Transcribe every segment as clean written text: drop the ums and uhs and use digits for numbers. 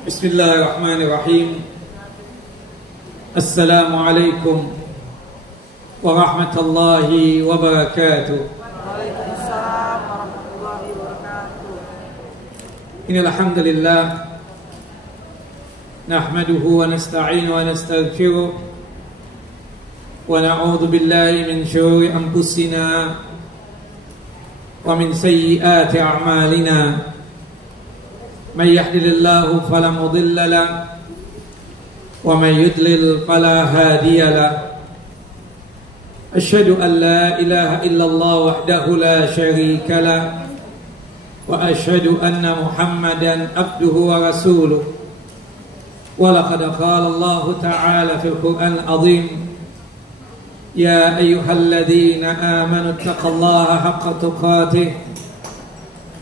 Bismillahirrahmanirrahim. Assalamualaikum warahmatullahi wabarakatuh. Waalaikumsalam warahmatullahi wabarakatuh. Innal hamdalillah nahmaduhu wa nasta'inu wa nastaghfiruh wa na'udzu billahi min shururi anfusina wa min sayyiati a'malina. من يهده الله فلا مضل له ومن يضلل فلا هادي له أشهد أن لا إله إلا الله وحده لا شريك له وأشهد أن محمدا عبده ورسوله ولقد قال الله تعالى في القرآن العظيم يا أيها الذين آمنوا اتقوا الله حق تقاته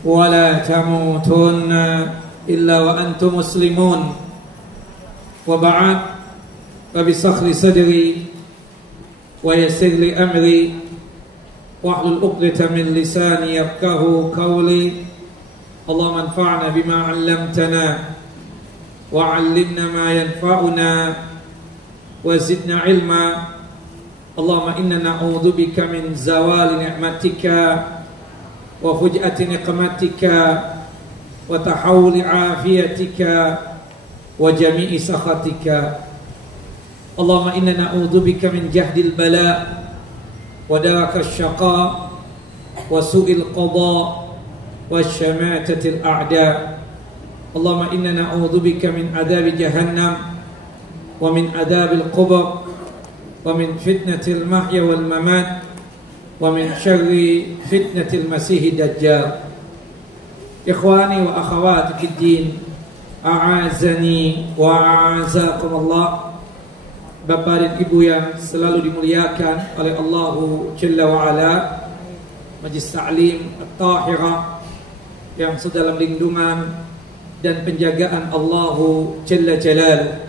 ولا تموتن إلا وأنتم مسلمون وبعد فبصخر صدري ويسر لي أمري واحلل عقدة من لساني يفقهوا قولي اللهم انفعنا بما علمتنا وعلمنا ما ينفعنا وزدنا علما اللهم إنا نعوذ بك من زوال نعمتك وفجأة نقمتك وتحول عافيتك وجميع سخطك اللهم إنا نعوذ بك من جهد البلاء ودرك الشقاء وسوء القضاء والشماتة الأعداء اللهم إنا نعوذ بك من عذاب جهنم ومن عذاب القبر ومن فتنة المحيا والممات ومن شر فتنة المسيح الدجال. Ikhwani wa akhawati fid din, a'azani wa a'azakumullah. Bapak dan Ibu yang selalu dimuliakan oleh Allah Jalla wa Ala, Majlis Ta'lim At-Tahirah yang sedalam lindungan dan penjagaan Allah Jalla Jalal.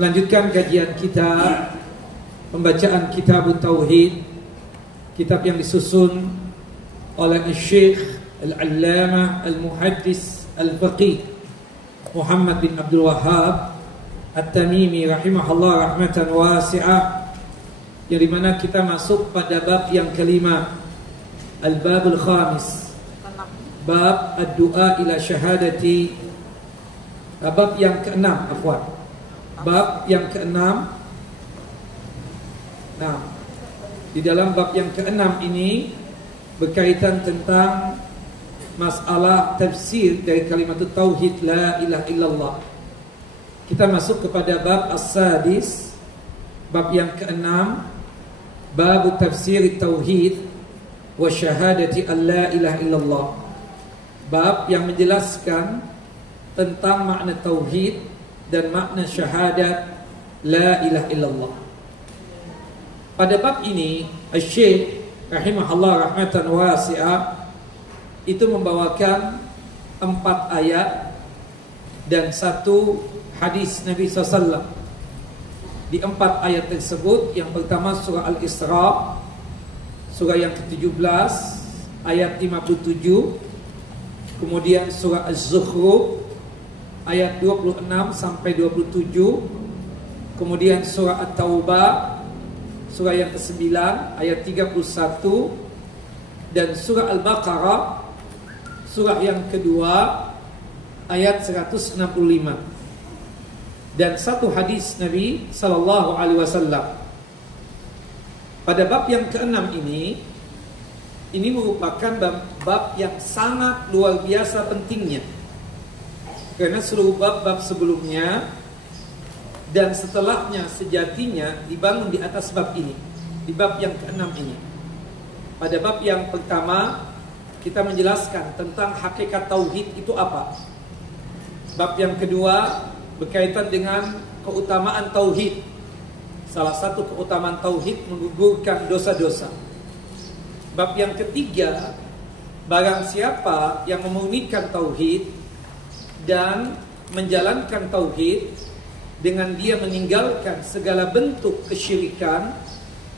Melanjutkan kajian kita pembacaan Kitab Tauhid, kitab yang disusun oleh Syekh Al-Allamah Al-Muhaddis Al-Faqih Muhammad bin Abdul Wahhab At-Tamimi rahimahullah rahmatan wasi'ah, yang dimana kita masuk pada bab yang kelima, Al-Babul Khamis, bab Ad-Du'a ila Syahadati, bab yang keenam, afwan, bab yang keenam. Nah, di dalam bab yang keenam ini berkaitan tentang masalah tafsir dari kalimat tauhid la ilaha illallah. Kita masuk kepada bab as-sadis, bab yang keenam, bab tafsir tauhid wa syahadati an la ilaha illallah. Bab yang menjelaskan tentang makna tauhid dan makna syahadat la ilaha illallah. Pada bab ini Syekh rahimahullah rahmatan wasi'ah itu membawakan 4 ayat dan 1 hadis Nabi SAW. Di 4 ayat tersebut, yang pertama surah Al-Isra, surah yang ke-17 ayat 57, kemudian surah Az-Zukhruf ayat 26 sampai 27, kemudian surah At-Taubah surah yang ke-9 ayat 31, dan surah Al-Baqarah surah yang kedua ayat 165, dan 1 hadis Nabi sallallahu alaihi wasallam. Pada bab yang keenam ini merupakan bab yang sangat luar biasa pentingnya, karena seluruh bab-bab sebelumnya dan setelahnya sejatinya dibangun di atas bab ini, di bab yang keenam ini. Pada bab yang pertama kita menjelaskan tentang hakikat tauhid itu apa. Bab yang kedua berkaitan dengan keutamaan tauhid. Salah satu keutamaan tauhid menggugurkan dosa-dosa. Bab yang ketiga, barang siapa yang memurnikan tauhid dan menjalankan tauhid dengan dia meninggalkan segala bentuk kesyirikan,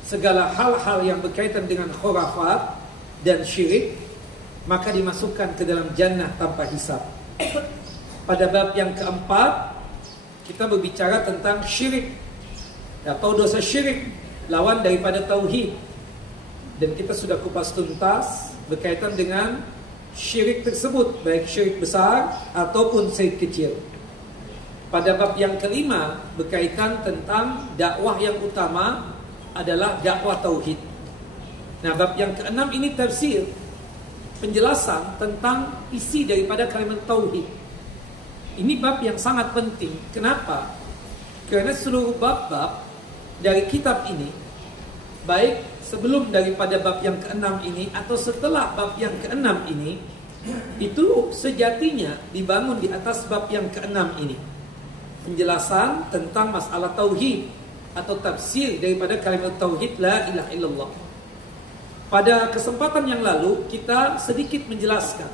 segala hal-hal yang berkaitan dengan khurafat dan syirik, maka dimasukkan ke dalam jannah tanpa hisab. pada bab yang keempat kita berbicara tentang syirik atau dosa syirik, lawan daripada tauhid. Dan kita sudah kupas tuntas berkaitan dengan syirik tersebut, baik syirik besar ataupun syirik kecil. Pada bab yang kelima berkaitan tentang dakwah yang utama adalah dakwah tauhid. Nah, bab yang keenam ini tafsir, penjelasan tentang isi daripada kalimat tauhid. Ini bab yang sangat penting. Kenapa? Karena seluruh bab-bab dari kitab ini, baik sebelum daripada bab yang keenam ini atau setelah bab yang keenam ini, itu sejatinya dibangun di atas bab yang keenam ini. Penjelasan tentang masalah tauhid atau tafsir daripada kalimat tauhid la ilaha illallah. Pada kesempatan yang lalu kita sedikit menjelaskan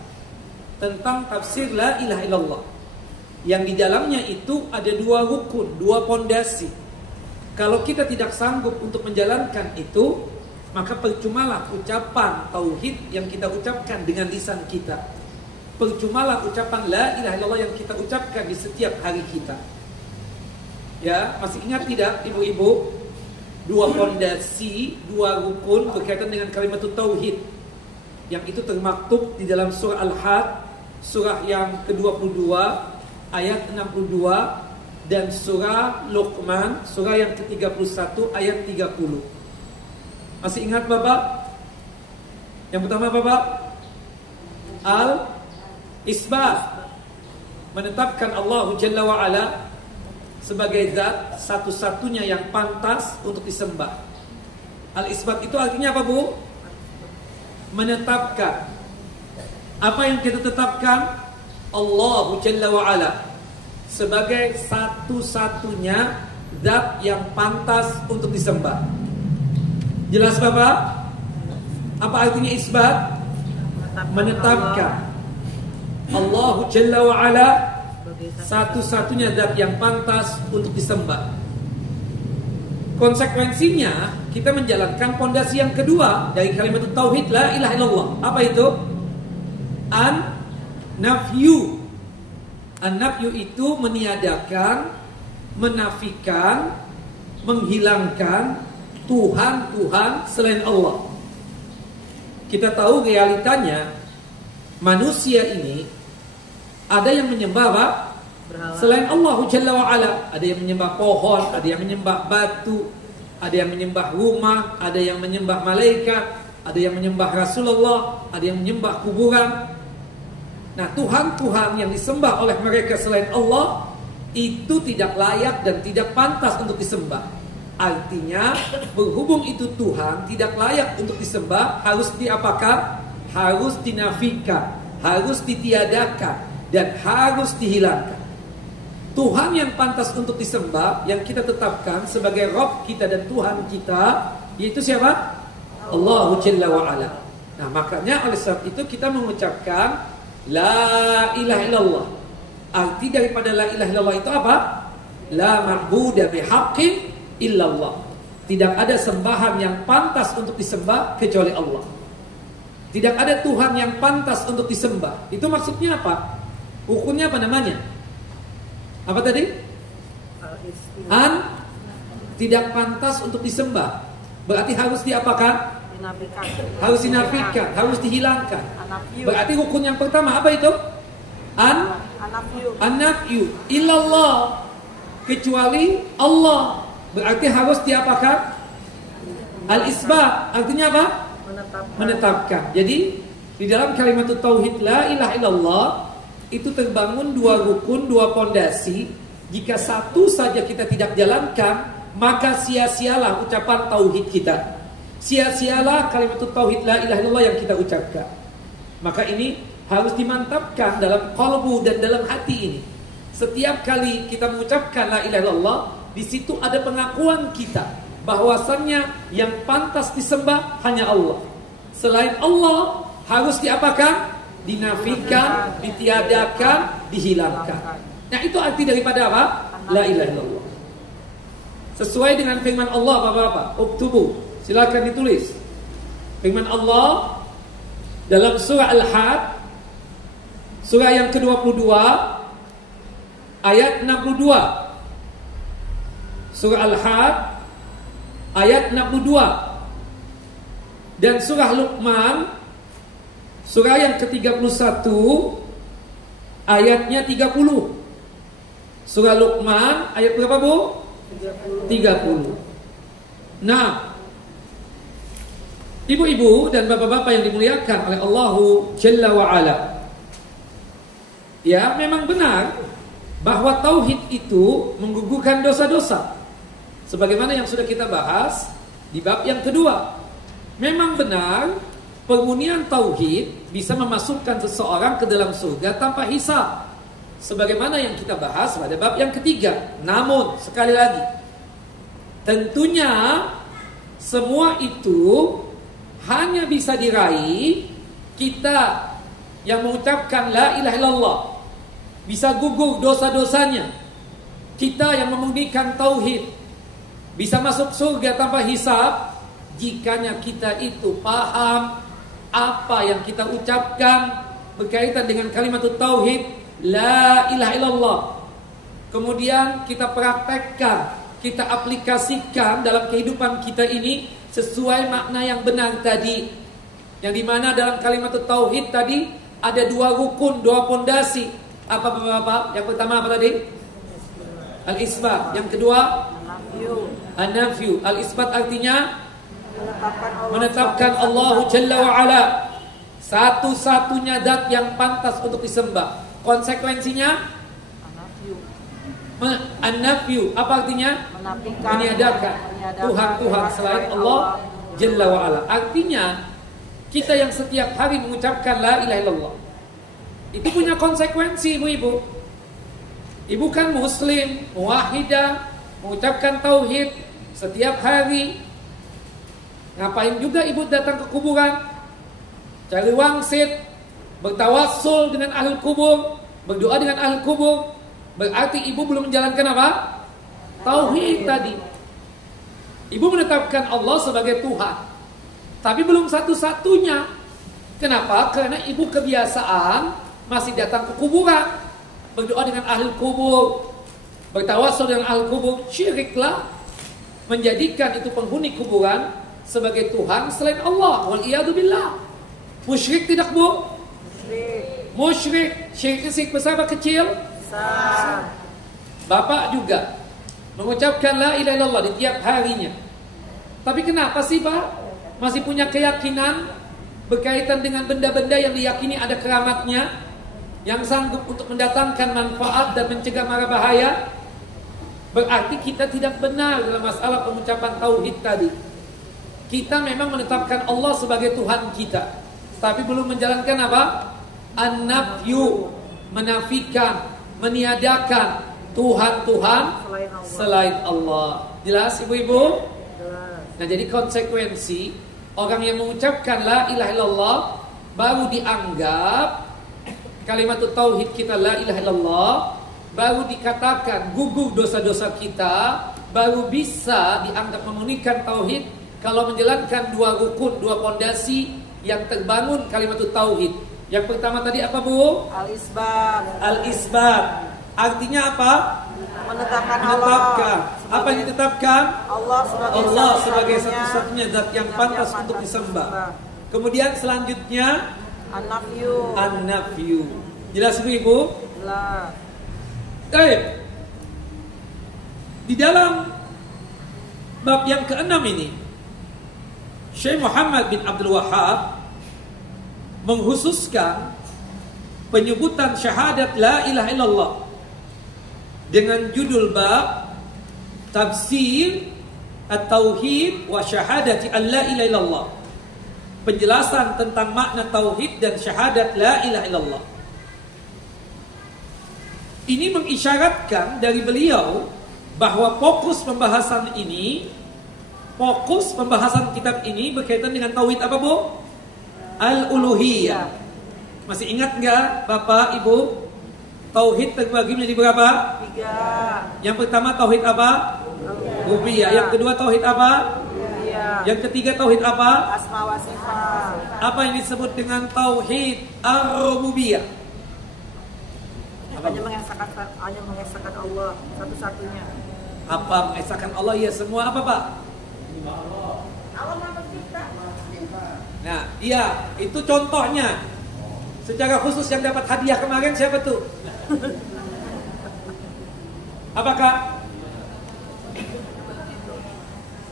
tentang tafsir la ilaha illallah, yang di dalamnya itu ada dua rukun, dua pondasi. Kalau kita tidak sanggup untuk menjalankan itu, maka percumalah ucapan tauhid yang kita ucapkan dengan lisan kita. Percumalah ucapan la ilaha illallah yang kita ucapkan di setiap hari kita. Ya, masih ingat tidak ibu-ibu? Dua pondasi, dua rukun berkaitan dengan kalimat tauhid, yang itu termaktub di dalam surah Al-Had, surah yang ke-22 ayat 62, dan surah Luqman, surah yang ke-31 ayat 30. Masih ingat Bapak? Yang pertama Bapak, Al-Isbat, menetapkan Allah Jalla wa'ala sebagai zat satu-satunya yang pantas untuk disembah. Al-Isbat itu artinya apa, Bu? Menetapkan. Apa yang kita tetapkan? Allah Jalla wa'ala sebagai satu-satunya zat yang pantas untuk disembah. Jelas Bapak? Apa artinya isbat? Menetapkan Allah Jalla wa'ala satu-satunya zat yang pantas untuk disembah. Konsekuensinya kita menjalankan pondasi yang kedua dari kalimat tauhid la ilaha illallah. Apa itu? An-nafyu. An-nafyu itu meniadakan, menafikan, menghilangkan Tuhan-Tuhan selain Allah. Kita tahu realitanya manusia ini ada yang menyembah apa? Selain Allah Jalla wa'ala. Ada yang menyembah pohon, ada yang menyembah batu, ada yang menyembah rumah, ada yang menyembah malaikat, ada yang menyembah Rasulullah, ada yang menyembah kuburan. Nah, Tuhan-Tuhan yang disembah oleh mereka selain Allah itu tidak layak dan tidak pantas untuk disembah. Artinya, berhubung itu Tuhan tidak layak untuk disembah, harus diapakan? Harus dinafikan, harus ditiadakan, dan harus dihilangkan. Tuhan yang pantas untuk disembah, yang kita tetapkan sebagai Rabb kita dan Tuhan kita, yaitu siapa? Allah Jalla wa'ala. Nah, makanya oleh sebab itu kita mengucapkan la ilaha illallah. Arti daripada la ilaha illallah itu apa? La ma'buda bihaqqin illallah. Tidak ada sembahan yang pantas untuk disembah kecuali Allah. Tidak ada Tuhan yang pantas untuk disembah. Itu maksudnya apa? Hukumnya apa namanya? Apa tadi? Tidak pantas untuk disembah. Berarti harus diapakan? Dinafikan. Harus dinafikan, harus dihilangkan. Berarti hukum yang pertama apa itu? An-nafyu illallah, kecuali Allah. Berarti harus diapakan? Al-isbat, artinya apa? Menetapkan. Jadi di dalam kalimat tauhid la ilaha illallah itu terbangun dua rukun, dua pondasi. Jika satu saja kita tidak jalankan, maka sia-sialah ucapan tauhid kita. Sia-sialah kalimat tauhid la ilaha illallah yang kita ucapkan. Maka ini harus dimantapkan dalam qalbu dan dalam hati ini. Setiap kali kita mengucapkan la ilaha illallah, di situ ada pengakuan kita bahwasannya yang pantas disembah hanya Allah. Selain Allah harus diapakan? Dinafikan, ditiadakan, dihilangkan. Nah, itu arti daripada apa? La ilaha illallah. Sesuai dengan firman Allah Bapak-bapak. Uktubu, silakan ditulis. Firman Allah dalam surah Al-Had, surah yang ke-22 ayat 62. Surah Al-Had ayat 62. Dan surah Luqman surah yang ke-31 ayatnya 30. Surah Luqman ayat berapa, Bu? 30. Nah, ibu-ibu dan bapak-bapak yang dimuliakan oleh Allahu Jalla wa Ala, ya, memang benar bahwa tauhid itu menggugurkan dosa-dosa. Sebagaimana yang sudah kita bahas di bab yang kedua. Memang benar pemurnian tauhid bisa memasukkan seseorang ke dalam surga tanpa hisab. Sebagaimana yang kita bahas pada bab yang ketiga. Namun sekali lagi, tentunya semua itu hanya bisa diraih kita yang mengucapkan la ilaha illallah, bisa gugur dosa-dosanya. Kita yang memurnikan tauhid bisa masuk surga tanpa hisab jikanya kita itu paham apa yang kita ucapkan berkaitan dengan kalimat tauhid la ilaha illallah. Kemudian kita praktekkan, kita aplikasikan dalam kehidupan kita ini sesuai makna yang benar tadi. Yang dimana dalam kalimat tauhid tadi ada dua rukun, dua pondasi. Apa Bapak? Yang pertama apa tadi? Al-isbat. Yang kedua an-nafyu. Al-isbat artinya menetapkan Allah Jalla wa Ala satu-satunya zat yang pantas untuk disembah. Konsekuensinya an-nafyu. Apa artinya? Meniadakan Tuhan-Tuhan selain Allah Jalla wa Ala. Artinya kita yang setiap hari mengucapkan la ilaha illallah itu punya konsekuensi, ibu-ibu. Ibu kan muslim, muwahidah, mengucapkan tauhid setiap hari. Ngapain juga ibu datang ke kuburan, cari wangsit, bertawassul dengan ahli kubur, berdoa dengan ahli kubur? Berarti ibu belum menjalankan apa? Tauhid tadi. Ibu menetapkan Allah sebagai Tuhan, tapi belum satu-satunya. Kenapa? Karena ibu kebiasaan masih datang ke kuburan, berdoa dengan ahli kubur, bertawassul dengan ahli kubur. Syiriklah, menjadikan itu penghuni kuburan sebagai Tuhan selain Allah. Wal-iyadu billah. Musyrik tidak, Bu? Musyrik. Syiriknya syirik besar apa kecil? Besar. Bapak juga mengucapkan la ilaha illallah di tiap harinya. Tapi kenapa sih, Pak? Masih punya keyakinan berkaitan dengan benda-benda yang diyakini ada keramatnya, yang sanggup untuk mendatangkan manfaat dan mencegah mara bahaya? Berarti kita tidak benar dalam masalah pengucapan tauhid tadi. Kita memang menetapkan Allah sebagai Tuhan kita, tapi belum menjalankan apa? An-nafyu, menafikan, meniadakan Tuhan-Tuhan selain Allah. Jelas ibu-ibu? Nah, jadi konsekuensi orang yang mengucapkan la ilaha illallah baru dianggap kalimat tauhid kita la ilaha illallah, baru dikatakan gugur dosa-dosa kita, baru bisa dianggap memurnikan tauhid kalau menjalankan dua rukun, dua pondasi yang terbangun kalimat tauhid. Yang pertama tadi apa, Bu? Al-isbat. Al-isbat. Artinya apa? Menetapkan. Apa yang ditetapkan? Allah sebagai satu-satunya zat yang pantas untuk disembah. Kemudian selanjutnya an-nafyu. Jelas Ibu? Jelas. Baik. Di dalam bab yang ke-6 ini, Syekh Muhammad bin Abdul Wahhab menghususkan penyebutan syahadat la ilaha illallah dengan judul bab Tafsir At-Tauhid wa Syahadati an la ilaha illallah. Penjelasan tentang makna tauhid dan syahadat la ilaha illallah. Ini mengisyaratkan dari beliau bahwa fokus pembahasan kitab ini berkaitan dengan tauhid apa, Bu? Al-uluhiyah. Masih ingat enggak Bapak, Ibu? Tauhid terbagi menjadi berapa? 3. Yang pertama tauhid apa? Rububiyah. Yang kedua tauhid apa? Yang ketiga tauhid apa? Asma wa sifat. Apa yang disebut dengan tauhid ar-rububiyah? Apa aja mengesahkan hanya mengesahkan Allah satu-satunya. Apa mengesahkan Allah? Ya semua apa Pak? Allah Maha Pencipta. Nah, iya, itu contohnya. Secara khusus yang dapat hadiah kemarin siapa tuh? Apakah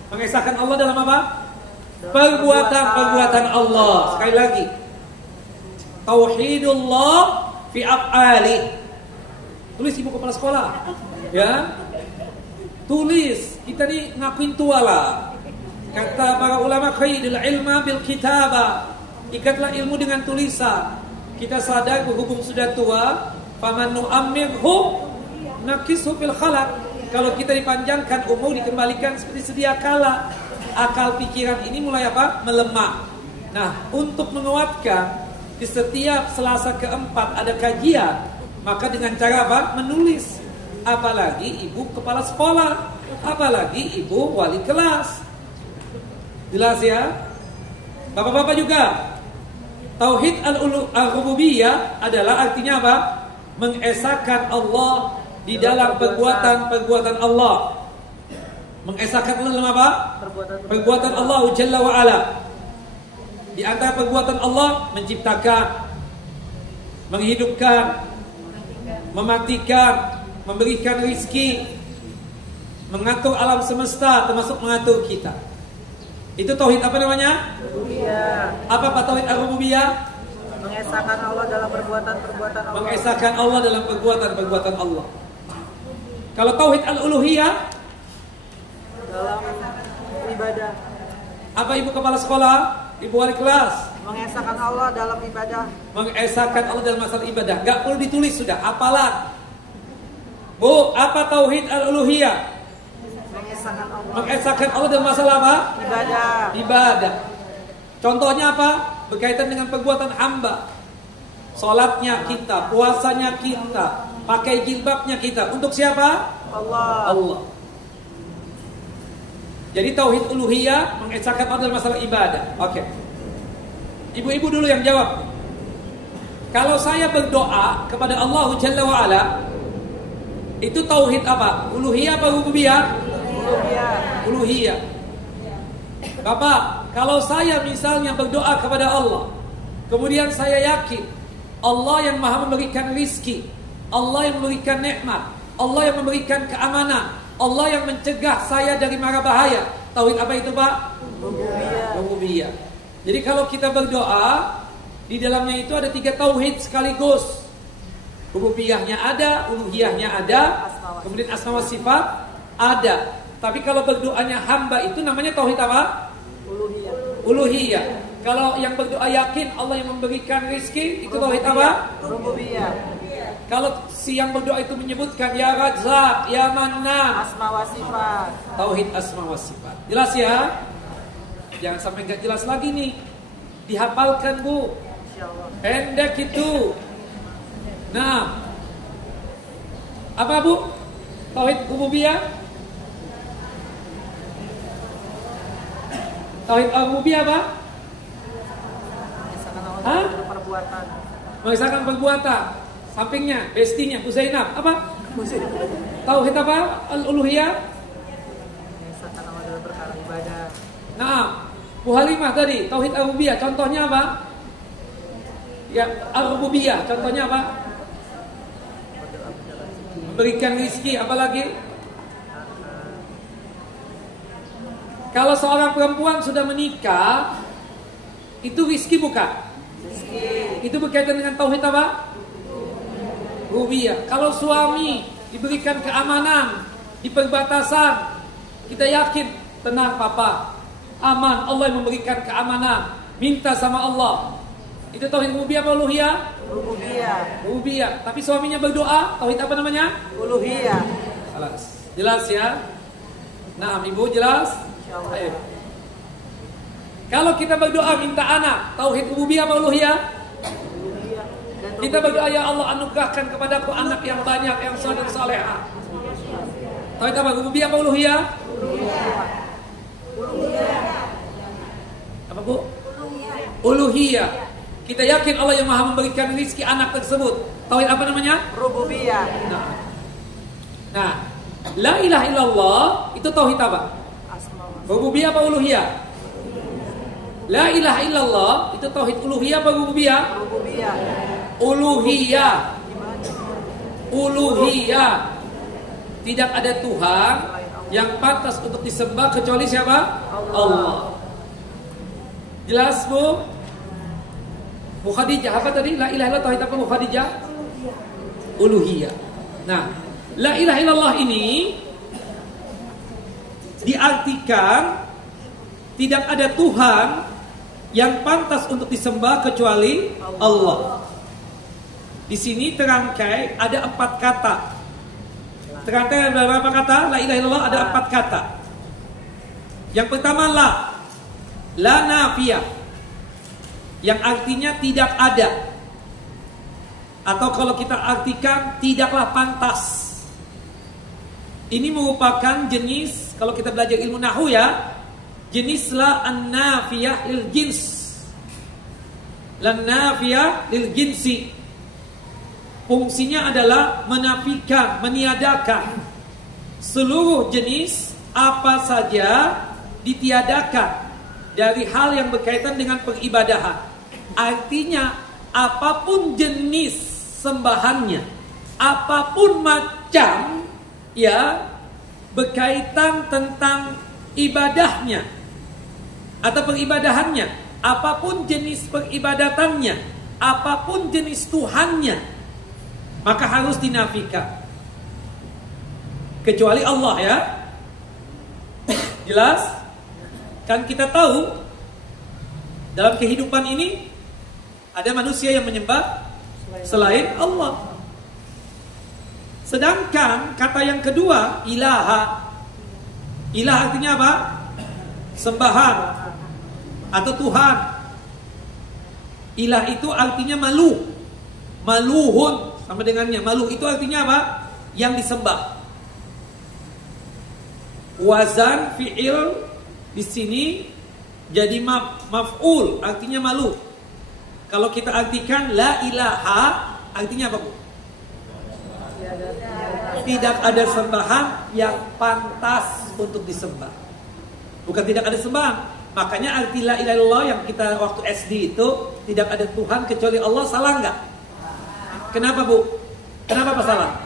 mengesahkan Allah dalam apa? Perbuatan Allah. Sekali lagi, tauhidullah fi af'ali. Tulis ibu kepala sekolah, ya. Tulis, kita nih ngakuin tua lah. Kata para ulama, qaidil ilma bil kitaba. Ikatlah ilmu dengan tulisan. Kita sadar berhubung sudah tua, faman nu'ammirhu nakisu fil khalaq. Kalau kita dipanjangkan umur, dikembalikan seperti sedia kala, akal pikiran ini mulai apa? Melemah. Nah, untuk menguatkan, di setiap Selasa keempat ada kajian, maka dengan cara apa? Menulis. Apalagi ibu kepala sekolah, apalagi ibu wali kelas. Jelas ya? Bapak-bapak juga. Tauhid al-rububiyah adalah artinya apa? Mengesahkan Allah di dalam perbuatan Allah. Mengesahkan Allah dalam apa? Perbuatan Allah Jalla wa Ala. Di antara perbuatan Allah menciptakan, menghidupkan, mematikan, memberikan rizki, mengatur alam semesta, termasuk mengatur kita. Itu tauhid apa namanya? Rububiyah. Apa Pak tauhid ar-rububiyah? Mengesahkan Allah dalam perbuatan-perbuatan Allah. Mengesahkan Allah dalam perbuatan-perbuatan Allah. Kalau tauhid al-uluhiyah Dalam ibadah. apa ibu kepala sekolah, ibu wali kelas? Mengesahkan Allah dalam ibadah. Mengesahkan Allah dalam masalah ibadah. Gak perlu ditulis sudah, hafalan. Bu, apa tauhid al-uluhiyah? Mengesahkan Allah. Mengesahkan Allah dalam masalah apa? Ibadah. Ibadah. Contohnya apa? Berkaitan dengan perbuatan hamba. Salatnya kita, puasanya kita, pakai jilbabnya kita. Untuk siapa? Allah. Allah. Jadi tauhid uluhiyah mengesahkan Allah dalam masalah ibadah. Oke. Ibu-ibu dulu yang jawab. Kalau saya berdoa kepada Allah Jalla wa Ala, itu tauhid apa? Uluhiyah apa rububiyah? Rububiyah. Uluhiyah. Bapak, kalau saya misalnya berdoa kepada Allah, kemudian saya yakin Allah yang maha memberikan rizki, Allah yang memberikan nikmat, Allah yang memberikan keamanan, Allah yang mencegah saya dari mara bahaya. Tauhid apa itu Pak? Rububiyah. Rububiyah. Jadi kalau kita berdoa, di dalamnya itu ada 3 tauhid sekaligus. Rububiyahnya ada, uluhiyahnya ada, kemudian asma wa sifat ada. Tapi kalau berdoanya hamba itu namanya tauhid apa? Uluhiyah. Uluhiyah. Kalau yang berdoa yakin Allah yang memberikan rizki, itu tauhid apa? Rububiyah. Kalau si yang berdoa itu menyebutkan ya Razzaq, ya Mannan, Asma wa sifat. tauhid asma wa sifat. Jelas ya? Jangan sampai gak jelas lagi nih. Dihafalkan Bu. Insyaallah. Pendek itu. Nah, apa Bu? Tauhid rububiyah? Tauhid rububiyah apa? Mengesahkan Allah Hah? dalam perbuatan. Mengesahkan perbuatan. Sampingnya, bestinya, Bu Zainab. Apa? Tauhid apa? Al-uluhiyah? Mengesahkan Allah dalam perkara ibadah. Nah, Bu Halimah tadi, tauhid rububiyah. Contohnya apa? Ya, ar-rububiyah. Contohnya apa? Memberikan rizki, apalagi? Kalau seorang perempuan sudah menikah, itu rizki bukan? Itu berkaitan dengan tauhid apa? Rububiyah. Kalau suami diberikan keamanan di perbatasan, kita yakin, tenang papa, aman, Allah yang memberikan keamanan, minta sama Allah. Itu tauhid rububiyah apa uluhiyah? Rububiyah. Rububiyah. Tapi suaminya berdoa, tauhid apa namanya? Uluhiyah. Jelas. Jelas ya? Nah, Ibu jelas? Insyaallah. Ayo. Kalau kita berdoa minta anak, tauhid rububiyah apa uluhiyah? Uluhiyah. Dan Kita berdoa ya Allah anugerahkan kepadaku anak yang banyak, yang saleh dan salehah. Tauhid apa? Rububiyah apa uluhiyah? Apa Bu? Uluhiyah. Kita yakin Allah yang maha memberikan rezeki anak tersebut. Tauhid apa namanya? Rububiyah. Nah, la ilaha illallah itu tauhid apa? Rububiyah apa uluhiyah? La ilaha illallah itu tauhid uluhiyah apa rububiyah? Rububiyah. Uluhiyah. Uluhiyah. Tidak ada Tuhan yang pantas untuk disembah kecuali siapa? Allah. Jelas, Bu? Bu Khadijah apa tadi? La ilaha illallah tauhid apa Bu Khadijah? Uluhiyah. Nah, la ilaha illallah ini diartikan tidak ada Tuhan yang pantas untuk disembah kecuali Allah. Di sini terangkai ada 4 kata. Terangkai ada berapa kata? La ilaha illallah ada 4 kata. Yang pertama la nafiyah, yang artinya tidak ada. Atau kalau kita artikan tidaklah pantas. Ini merupakan jenis, kalau kita belajar ilmu nahwu ya, jenis la an-nafiyah lil jins. La nafiyah lil jinsi. Fungsinya adalah menafikan, meniadakan seluruh jenis apa saja ditiadakan dari hal yang berkaitan dengan peribadahan. Artinya apapun jenis sembahannya, apapun macam ya berkaitan tentang ibadahnya atau peribadahannya, apapun jenis peribadatannya, apapun jenis Tuhannya, maka harus dinafikan kecuali Allah ya. Jelas? Kan kita tahu dalam kehidupan ini ada manusia yang menyembah selain Allah. Sedangkan kata yang kedua ilaha. Ilah artinya apa? Sembahan atau Tuhan. Ilah itu artinya malu. Maluhun sama dengannya. Malu itu artinya apa? Yang disembah. Wazan fi'il di sini jadi maf'ul, artinya malu. Kalau kita artikan la ilaha, artinya apa, Bu? Tidak ada sembahan yang pantas untuk disembah. Bukan tidak ada sembahan. Makanya arti la ilaha illallah yang kita waktu SD itu, tidak ada Tuhan kecuali Allah, salah enggak? Kenapa, Bu? Kenapa salah?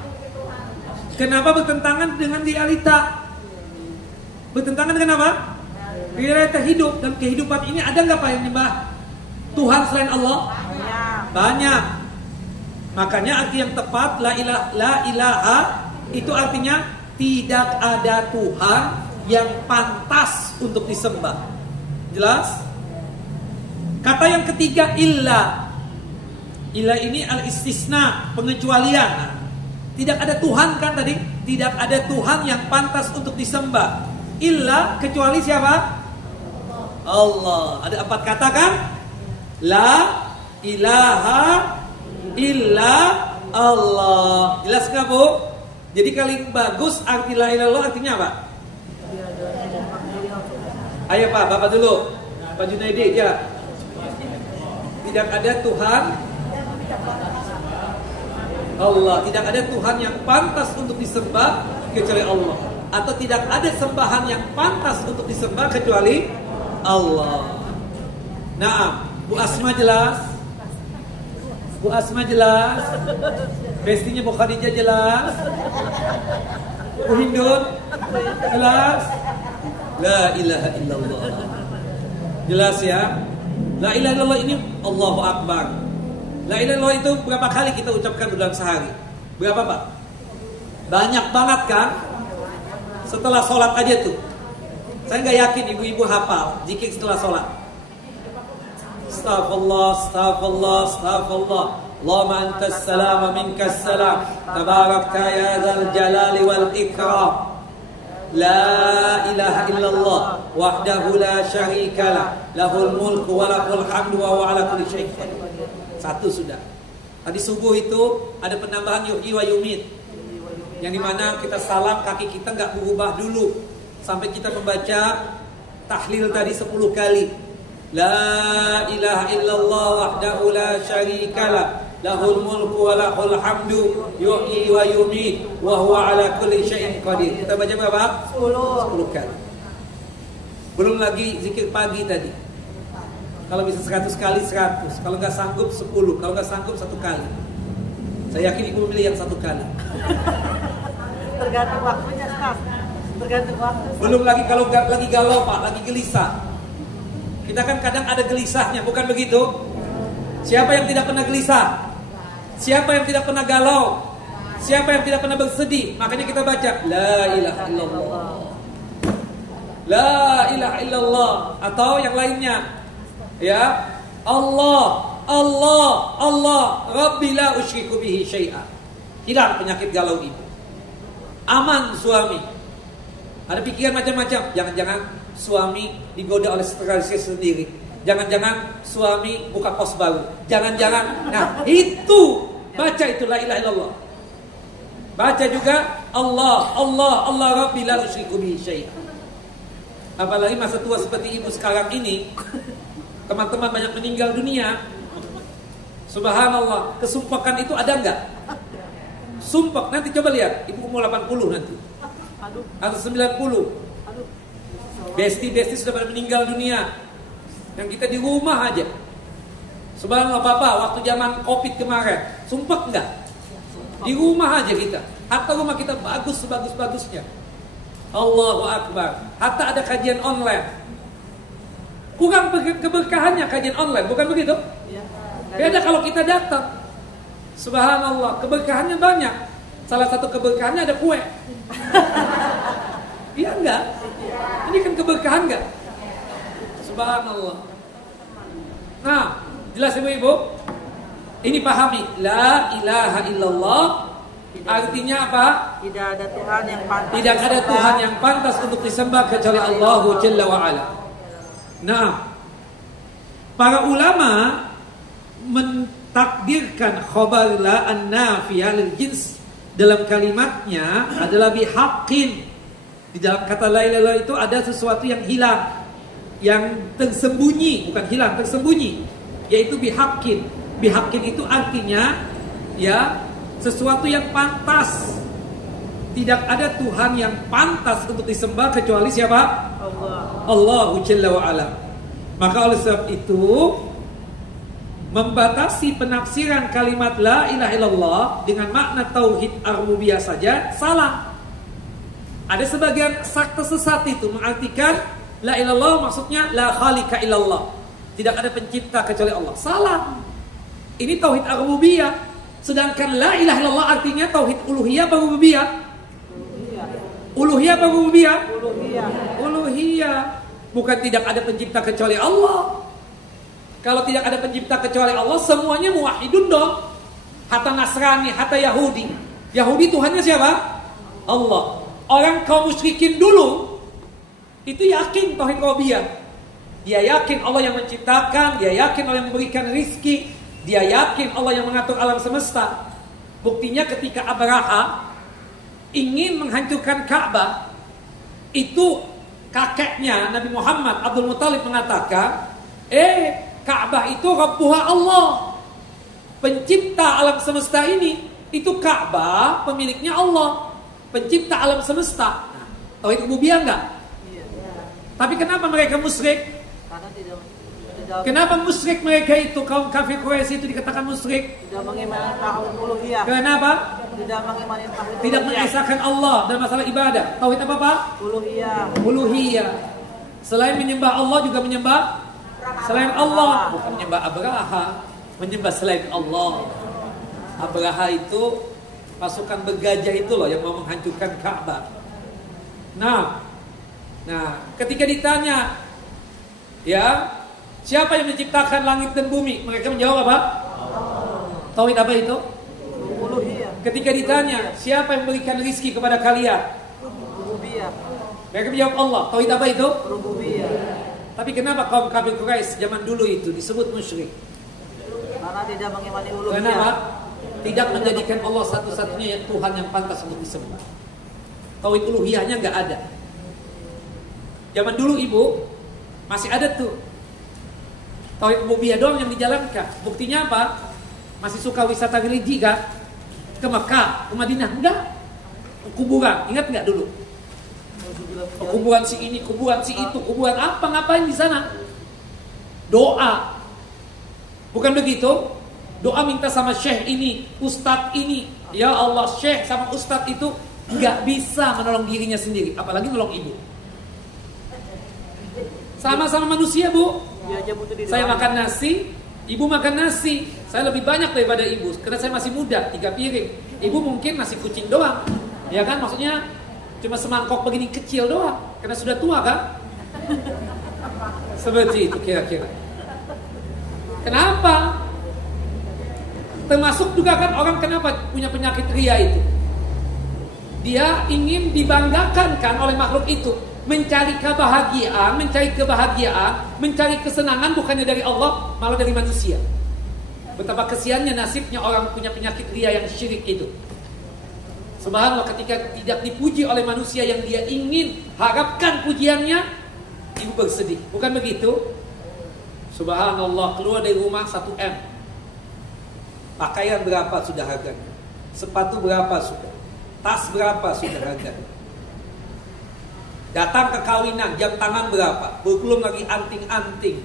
Kenapa bertentangan dengan realita? Bertentangan dengan apa? Realita hidup. Dan kehidupan ini ada nggak Pak yang nyembah Tuhan selain Allah? Banyak. Makanya arti yang tepat la ilaha itu artinya tidak ada Tuhan yang pantas untuk disembah. Jelas? Kata yang ketiga illa. Illa ini al-istisna, pengecualian. Tidak ada Tuhan kan tadi? Tidak ada Tuhan yang pantas untuk disembah. Illa kecuali siapa? Allah. Ada 4 kata kan? La ilaha illa Allah. Jelas nggak, Bu? Jadi kali bagus arti la ilaha illallah artinya apa? Ayo Pak, Bapak dulu. Pak Junaidi ya. Tidak ada Tuhan Allah. Tidak ada Tuhan yang pantas untuk disembah kecuali Allah. Atau tidak ada sembahan yang pantas untuk disembah kecuali Allah. Naam, Bu Asma jelas? Bu Asma jelas? Bestinya Bu Khadijah jelas? Bu Hindun jelas? La ilaha illallah. Jelas ya? La ilaha illallah ini Allahu Akbar. La ilaha illallah itu berapa kali kita ucapkan dalam sehari? Berapa Pak? Banyak banget kan? Setelah sholat aja tuh. Saya nggak yakin ibu-ibu hafal zikir setelah sholat. Astaghfirullah, astaghfirullah, astaghfirullah. Allahumma antas salam wa minkas salam. Tabarakta ya dzal jalali wal ikram. La ilaha illallah wahdahu la syarika lah. Lahul mulku wa lahul hamdu wa huwa ala kulli syai'in qadir. Satu sudah. Tadi subuh itu ada penambahan yuhyi wa yumit. Yang dimana kita salam kaki kita nggak berubah dulu sampai kita membaca tahlil tadi 10 kali. La ilaha illallah wahdahu la syarikalah, lahul mulku wa lahul hamdu, yuhyi wa yumiit, wa huwa ala kulli syai'in qadir. Kita baca berapa? 10 kali. Belum lagi zikir pagi tadi. Kalau bisa 100 kali 100, kalau nggak sanggup 10, kalau nggak sanggup 1 kali. Saya yakin ibu memilih yang 1 kali. Tergantung waktunya, Ustaz. Tergantung waktu. Belum lagi kalau lagi galau Pak, lagi gelisah. Kita kan kadang ada gelisahnya, bukan begitu? Siapa yang tidak pernah gelisah? Siapa yang tidak pernah galau? Siapa yang tidak pernah bersedih? Makanya kita baca La ilaha illallah, La ilaha illallah. Atau yang lainnya, ya, Allah, Allah, Allah, Rabbi la usyriku bihi syai'a. Hilang penyakit galau ibu. Aman suami. Ada pikiran macam-macam. Jangan-jangan suami digoda oleh istri sendiri. Jangan-jangan suami buka pos baru. Jangan-jangan. Nah, itu baca itu la ilaha illallah. Baca juga Allah, Allah, Allah Rabbi la usyriku bihi syai'a. Apalagi masa tua seperti ibu sekarang ini, teman-teman banyak meninggal dunia. Subhanallah, kesumpakan itu ada enggak? Sumpah, nanti coba lihat, ibu umur 80 nanti. Atau 90. Besti-besti sudah pada meninggal dunia. Yang kita di rumah aja. Subhanallah Bapak, waktu zaman Covid kemarin, sumpah enggak? Di rumah aja kita. Hatta rumah kita bagus sebagus-bagusnya. Allahu Akbar. Hatta ada kajian online. Kurang keberkahannya kajian online, bukan begitu? Beda kalau kita datang. Subhanallah, keberkahannya banyak. Salah satu keberkahannya ada kue. Iya enggak? Ini kan keberkahan enggak? Subhanallah. Nah, jelas ibu-ibu? Ini pahami. La ilaha illallah. Artinya apa? Tidak ada Tuhan yang pantas. Tidak ada Tuhan yang pantas untuk disembah kecuali Allah Jalla wa Ala. Nah, para ulama mentakdirkan khabar la an-nafiyah lil jins dalam kalimatnya adalah bihaqqin. Di dalam kata la ilaha illallah itu ada sesuatu yang hilang, yang tersembunyi, bukan hilang, tersembunyi, yaitu bihaqqin. Bihaqqin itu artinya ya sesuatu yang pantas. Tidak ada Tuhan yang pantas untuk disembah kecuali siapa? Allah Jalla wa Ala. Maka oleh sebab itu membatasi penafsiran kalimat la ilaha illallah dengan makna tauhid ar-rububiyah saja salah. Ada sebagian sakte sesat itu mengartikan la ilaha illallah maksudnya la khaliqa illallah. Tidak ada pencipta kecuali Allah. Salah. Ini tauhid ar-rububiyah. Sedangkan la ilaha illallah artinya tauhid uluhiyah apa rububiyah? Uluhiyah apa rububiyah? Uluhiyah. Bukan tidak ada pencipta kecuali Allah. Kalau tidak ada pencipta kecuali Allah, semuanya muwahhidun dong. Hatta Nasrani, hatta Yahudi. Yahudi Tuhannya siapa? Allah. Orang kaum musyrikin dulu itu yakin tauhid rububiyah. Dia yakin Allah yang menciptakan, dia yakin Allah yang memberikan rizki, dia yakin Allah yang mengatur alam semesta. Buktinya ketika Abraha ingin menghancurkan Ka'bah, itu kakeknya Nabi Muhammad Abdul Muthalib mengatakan, Ka'bah itu Rabbuha Allah, pencipta alam semesta ini. Itu Ka'bah pemiliknya Allah, pencipta alam semesta. Tauhid rububiyah enggak? Tapi kenapa mereka musyrik? Kenapa musyrik mereka itu? Kaum kafir Quraisy itu dikatakan musyrik. Tidak mengimani tauhid uluhiyah. Kenapa? Tidak mengimani tauhid. Tidak mengesahkan Allah dalam masalah ibadah. Tauhid apa Pak? Uluhiyah. Uluhiyah. Selain menyembah Allah juga menyembah selain Allah. Bukan menyembah Abraha, menyembah selain Allah. Abraha itu pasukan bergajah itu loh yang mau menghancurkan Ka'bah. Nah, ketika ditanya, ya, siapa yang menciptakan langit dan bumi? Mereka menjawab apa? Tauhid apa itu? Uluhiyah. Ketika ditanya, siapa yang memberikan rizki kepada kalian? Rububiyah. Mereka menjawab Allah. Tauhid apa itu? Rububiyah. Tapi kenapa kaum kafir Quraisy zaman dulu itu disebut musyrik? Karena tidak mengimani uluhiyah. Kenapa? Tidak menjadikan Allah satu-satunya Tuhan yang pantas untuk disembah. Tauhid uluhiyahnya enggak ada. Zaman dulu Ibu masih ada tuh Tauhid rububiyah doang yang dijalankan. Buktinya apa? Masih suka wisata religi kan? Ke Mekah, ke Madinah? Enggak. Kuburan, ingat enggak dulu? Kuburan si ini, kuburan si itu, kuburan apa? Ngapain di sana? Doa. Bukan begitu? Doa minta sama syekh ini, ustadz ini. Ya Allah, syekh sama ustadz itu enggak bisa menolong dirinya sendiri, apalagi menolong ibu. Sama-sama manusia, Bu. Saya makan nasi, ibu makan nasi. Saya lebih banyak daripada ibu karena saya masih muda, 3 piring. Ibu mungkin nasi kucing doang. Ya kan, maksudnya cuma semangkok begini kecil doang karena sudah tua kan. Seperti itu kira-kira. Kenapa? Termasuk juga kan orang kenapa punya penyakit ria itu. Dia ingin dibanggakan kan oleh makhluk itu. Mencari kebahagiaan, mencari kesenangan bukannya dari Allah, malah dari manusia. Betapa kesiannya nasibnya orang punya penyakit ria yang syirik itu. Subhanallah, ketika tidak dipuji oleh manusia yang dia ingin harapkan pujiannya, ibu bersedih. Bukan begitu? Subhanallah, keluar dari rumah 1M. Pakaian berapa sudah harganya? Sepatu berapa sudah? Tas berapa sudah harganya? Datang ke kawinan, jam tangan berapa? Belum lagi anting-anting,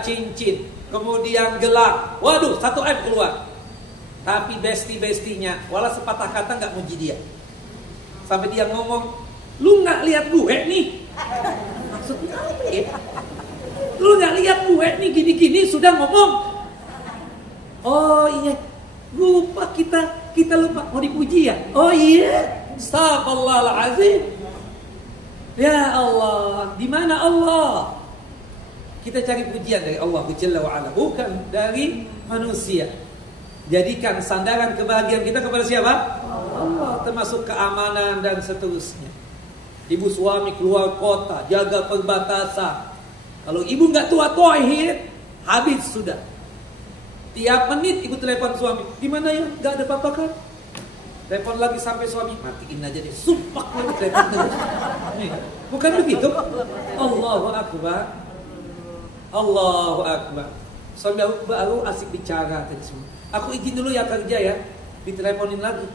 cincin, kemudian gelang. Waduh, 1M keluar. Tapi besti-bestinya, walau sepatah kata gak muji dia. Sampai dia ngomong, lu gak lihat gue nih? Maksudnya apa ya? Lu gak lihat gue nih gini-gini sudah ngomong. Oh iya, lupa kita lupa mau dipuji ya? Oh iya, astagfirullahaladzim. Ya Allah, di mana Allah? Kita cari pujian dari Allah Jalla wa Ala, bukan dari manusia. Jadikan sandaran kebahagiaan kita kepada siapa? Allah, termasuk keamanan dan seterusnya. Ibu suami keluar kota, jaga perbatasan. Kalau ibu nggak tauhid, habis sudah. Tiap menit ibu telepon suami, di mana ya? Nggak ada apa-apa kan? Telepon lagi sampai suami, matiin aja deh, sumpah lagi telepon terus. Bukan begitu? Allahu Akbar. Allahu Akbar. Suami baru asik bicara tadi semua. Aku izin dulu ya kerja ya. Diteleponin lagi.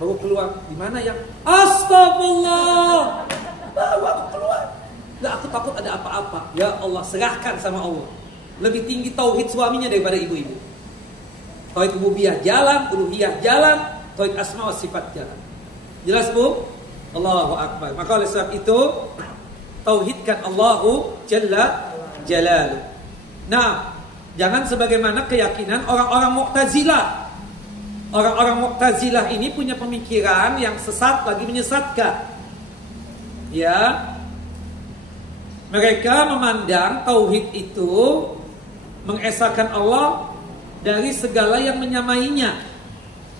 Baru keluar. Di mana ya? Astagfirullah. Baru aku keluar. Nggak, aku takut ada apa-apa. Ya Allah, serahkan sama Allah. Lebih tinggi tauhid suaminya daripada ibu-ibu. Tauhid rububiyah jalan, uluhiyah jalan. Tauhid asma wa sifat jalan. Jelas Bu? Allahu Akbar. Maka oleh sebab itu tauhidkan Allahu Jalla Jalaluh. Nah, jangan sebagaimana keyakinan orang-orang Mu'tazilah. Orang-orang Mu'tazilah ini punya pemikiran yang sesat lagi menyesatkan. Ya. Mereka memandang tauhid itu mengesahkan Allah dari segala yang menyamainya.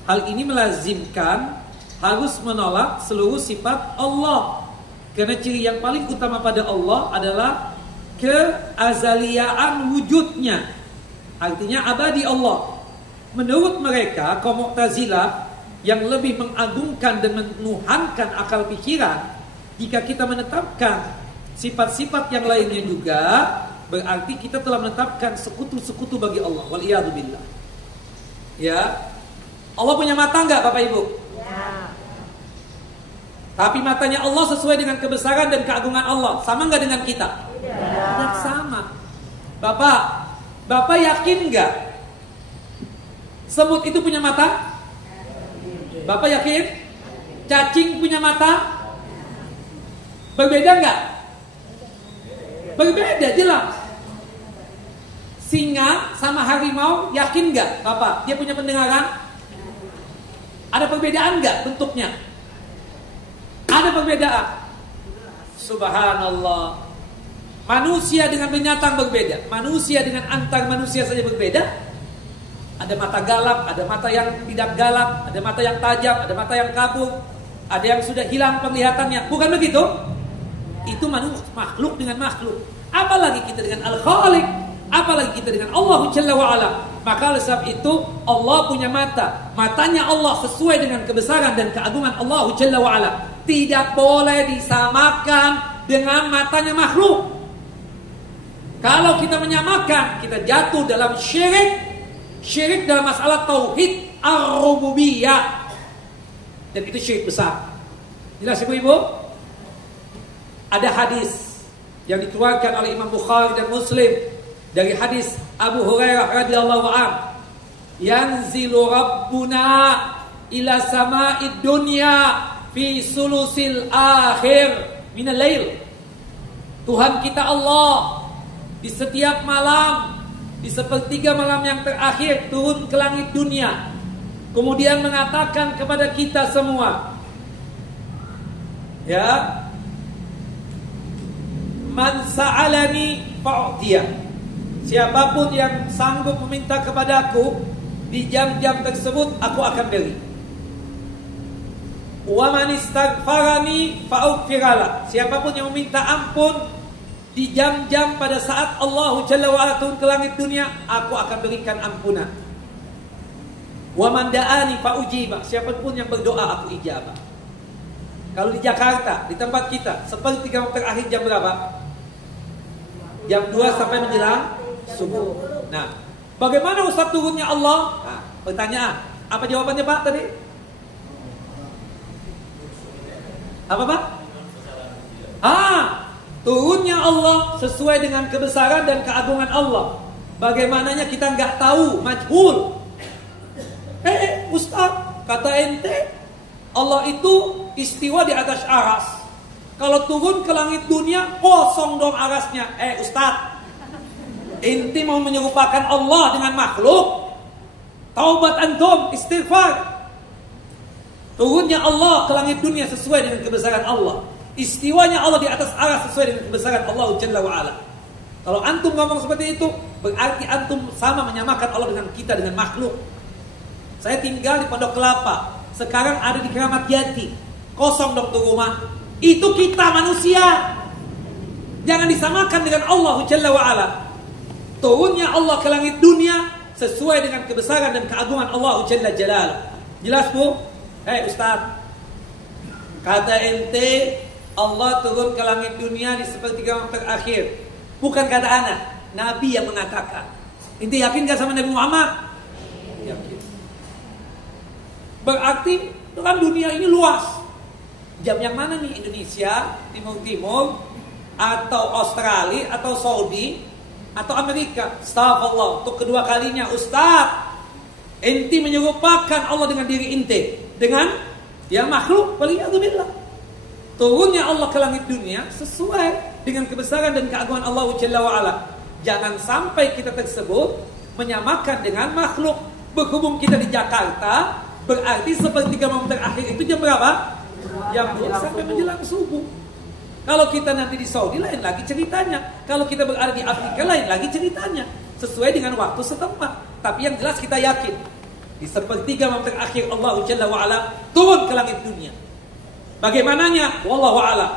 Hal ini melazimkan harus menolak seluruh sifat Allah. Karena ciri yang paling utama pada Allah adalah keazaliyaan wujudnya. Artinya abadi Allah. Menurut mereka kaum Mu'tazilah yang lebih mengagungkan dan menuhankan akal pikiran, jika kita menetapkan sifat-sifat yang lainnya juga, berarti kita telah menetapkan sekutu-sekutu bagi Allah. Waliyadzubillah. Ya. Allah punya mata enggak Bapak Ibu? Ya. Tapi matanya Allah sesuai dengan kebesaran dan keagungan Allah. Sama enggak dengan kita? Tidak sama. Bapak yakin enggak semut itu punya mata? Bapak yakin? Cacing punya mata? Berbeda enggak? Berbeda, jelas. Singa sama harimau yakin enggak Bapak? Dia punya pendengaran? Ada perbedaan enggak bentuknya? Ada perbedaan. Subhanallah. Manusia dengan binatang berbeda. Manusia dengan antar manusia saja berbeda. Ada mata galak, ada mata yang tidak galak, ada mata yang tajam, ada mata yang kabur, ada yang sudah hilang penglihatannya. Bukan begitu? Itu makhluk dengan makhluk. Apalagi kita dengan Al-Khaliq, apalagi kita dengan Allah Jalla wa Ala. Maka oleh sebab itu Allah punya mata. Matanya Allah sesuai dengan kebesaran dan keagungan Allah Jalla wa Ala. Tidak boleh disamakan dengan matanya makhluk. Kalau kita menyamakan, kita jatuh dalam syirik. Syirik dalam masalah tauhid ar-rububiyah. Dan itu syirik besar. Jelas ibu-ibu? Ada hadis yang dikeluarkan oleh Imam Bukhari dan Muslim dari hadis Abu Hurairah radhiyallahu an. Yanzilu Rabbuna ila sama'id dunya fi sulusil akhir minal lail. Tuhan kita Allah di setiap malam, di sepertiga malam yang terakhir turun ke langit dunia, kemudian mengatakan kepada kita semua, ya, man sa'alani fa'utiyah. Siapapun yang sanggup meminta kepadaku di jam-jam tersebut, aku akan beri. Wa man istaghfarani fa'ughfiralah. Siapapun yang meminta ampun di jam-jam pada saat Allah Jalla wa'ala turun ke langit dunia, aku akan berikan ampunan. Wa man da'ani fa'ujibah. Siapapun yang berdoa, aku ijabah. Kalau di Jakarta, di tempat kita, sepertiga waktu terakhir jam berapa? Jam 2 sampai menjelang subuh. Nah, bagaimana Ustaz turunnya Allah? Nah, pertanyaan. Apa jawabannya Pak tadi? Apa Pak? Turunnya Allah sesuai dengan kebesaran dan keagungan Allah. Bagaimananya kita nggak tahu, majhul. Ustaz, kata ente, Allah itu istiwa di atas aras. Kalau turun ke langit dunia, kosong dong arasnya. Ustaz, ente mau menyerupakan Allah dengan makhluk? Taubat antum, istighfar. Turunnya Allah ke langit dunia sesuai dengan kebesaran Allah. Istiwanya Allah di atas aras sesuai dengan kebesaran Allah Jalla wa'ala. Kalau antum ngomong seperti itu, berarti antum sama menyamakan Allah dengan kita, dengan makhluk. Saya tinggal di Pondok Kelapa, sekarang ada di Keramat Jati. Kosong dong tuh rumah. Itu kita manusia. Jangan disamakan dengan Allah Jalla wa'ala. Turunnya Allah ke langit dunia sesuai dengan kebesaran dan keagungan Allah Jalla Jalaluh. Jelas Bu? Ustaz, kata ente Allah turun ke langit dunia di sepertiga waktu terakhir. Bukan kata anak, Nabi yang mengatakan. Ente yakin gak sama Nabi Muhammad? Yakin. Berarti kan dunia ini luas. Jam yang mana nih? Indonesia, Timur-Timur, atau Australia, atau Saudi, atau Amerika? Astagfirullah, untuk kedua kalinya Ustaz, ente menyerupakan Allah dengan diri ente, dengan yang makhluk. Waliyadzubillah. Turunnya Allah ke langit dunia sesuai dengan kebesaran dan keagungan Allah Jalla wa'ala. Jangan sampai kita tersebut menyamakan dengan makhluk. Berhubung kita di Jakarta, berarti sepertiga malam terakhir itu jam berapa? Jam 2 sampai menjelang subuh. Kalau kita nanti di Saudi, lain lagi ceritanya. Kalau kita berada di Afrika, lain lagi ceritanya. Sesuai dengan waktu setempat. Tapi yang jelas kita yakin, di sepertiga malam terakhir Allah Jalla wa'ala turun ke langit dunia. Bagaimananya? Wallahu a'lam.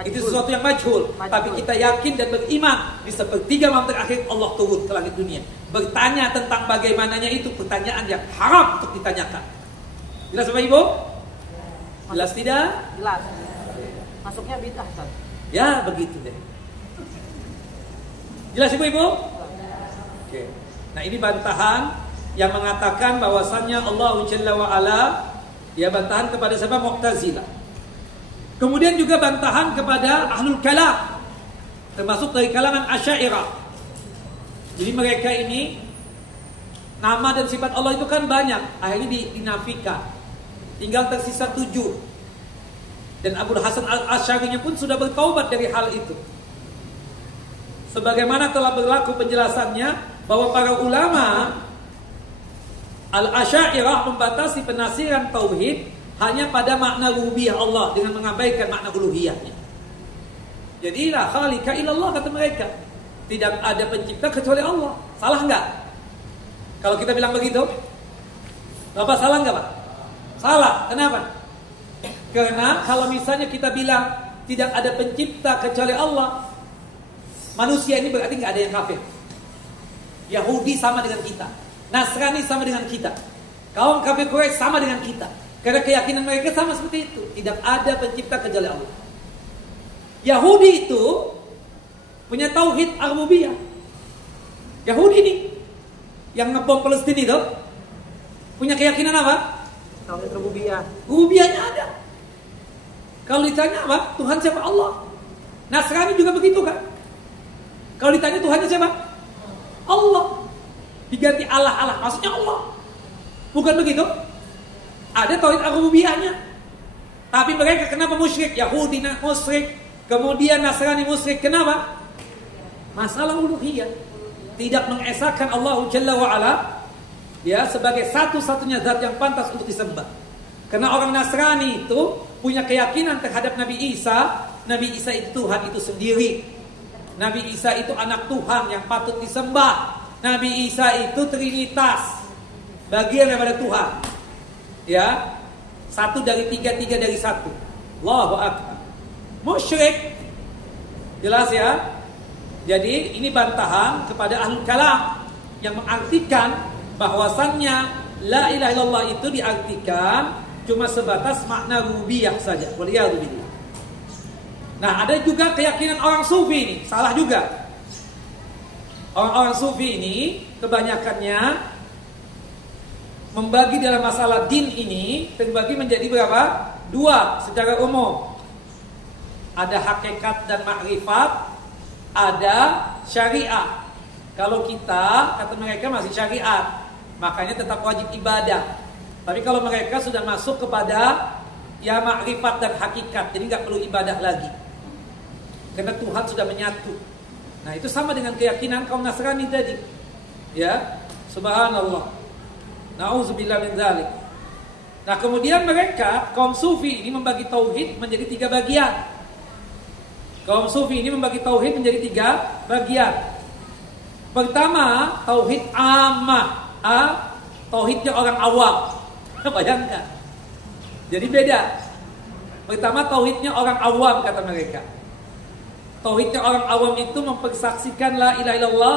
Itu sesuatu yang majhul. Tapi kita yakin dan beriman di sepertiga malam terakhir Allah turun ke langit dunia. Bertanya tentang bagaimananya itu pertanyaan yang haram untuk ditanyakan. Jelas Bapak Ibu? Jelas tidak? Jelas. Masuknya bid'ah, Ustaz. Ya, begitu deh. Jelas Ibu-ibu? Oke. Nah, ini bantahan yang mengatakan bahwasannya Allah Jalla wa'ala, ya, bantahan kepada siapa? Mu'tazilah. Kemudian juga bantahan kepada Ahlul Kalam, termasuk dari kalangan Asy'ariyah. Jadi mereka ini nama dan sifat Allah itu kan banyak, akhirnya dinafikan. Tinggal tersisa 7. Dan Abu Hasan Al-Asy'arinya pun sudah bertaubat dari hal itu. Sebagaimana telah berlaku penjelasannya bahwa para ulama Al-Asy'ariyah membatasi penafsiran tauhid hanya pada makna rububiyah Allah dengan mengabaikan makna uluhiyahnya. Jadi la khaliqa illallah, kata mereka. Tidak ada pencipta kecuali Allah. Salah enggak? Kalau kita bilang begitu? Bapak salah enggak, Pak? Salah. Kenapa? Karena kalau misalnya kita bilang tidak ada pencipta kecuali Allah, manusia ini berarti enggak ada yang kafir. Yahudi sama dengan kita, Nasrani sama dengan kita, kaum kafir Quraisy sama dengan kita. Karena keyakinan mereka sama seperti itu. Tidak ada pencipta kecuali Allah. Yahudi itu punya tauhid ar-rububiyah. Yahudi nih yang ngebom Palestina itu punya keyakinan apa? Tauhid rububiyah. Rububiyahnya ada. Kalau ditanya apa? Tuhan siapa? Allah. Nasrani juga begitu kan? Kalau ditanya Tuhannya siapa? Allah. Diganti Allah, maksudnya Allah. Bukan begitu? Ada tauhid ar-rububiyahnya. Tapi mereka kenapa musyrik? Yahudi musyrik, kemudian Nasrani musyrik. Kenapa? Masalah uluhiyah. Tidak mengesahkan Allah Jalla wa Ala ya sebagai satu-satunya zat yang pantas untuk disembah. Karena orang Nasrani itu punya keyakinan terhadap Nabi Isa. Nabi Isa itu Tuhan itu sendiri. Nabi Isa itu anak Tuhan yang patut disembah. Nabi Isa itu Trinitas, bagian daripada Tuhan. Ya, satu dari tiga, tiga dari satu. Allahu Akbar. Musyrik. Jelas ya. Jadi ini bantahan kepada ahlul kalam yang mengartikan bahwasannya la ilaha illallah itu diartikan cuma sebatas makna rububiyah saja. Waliyadzubillah. Nah, ada juga keyakinan orang sufi ini, salah juga. Orang-orang sufi ini kebanyakannya membagi dalam masalah din ini terbagi menjadi berapa? Dua secara umum. Ada hakikat dan makrifat, ada syariat. Kalau kita, kata mereka masih syariat, makanya tetap wajib ibadah. Tapi kalau mereka sudah masuk kepada ya makrifat dan hakikat, jadi nggak perlu ibadah lagi. Karena Tuhan sudah menyatu. Nah, itu sama dengan keyakinan kaum Nasrani tadi. Ya, subhanallah. Nauzubillah min dzalik. Nah, kemudian mereka kaum sufi ini membagi tauhid menjadi tiga bagian. Kaum sufi ini membagi tauhid menjadi tiga bagian. Pertama, tauhid ammah, tauhidnya orang awam. Bayangkan. Jadi beda. Pertama, tauhidnya orang awam kata mereka. Tauhidnya orang awam itu mempersaksikan la ilaha illallah,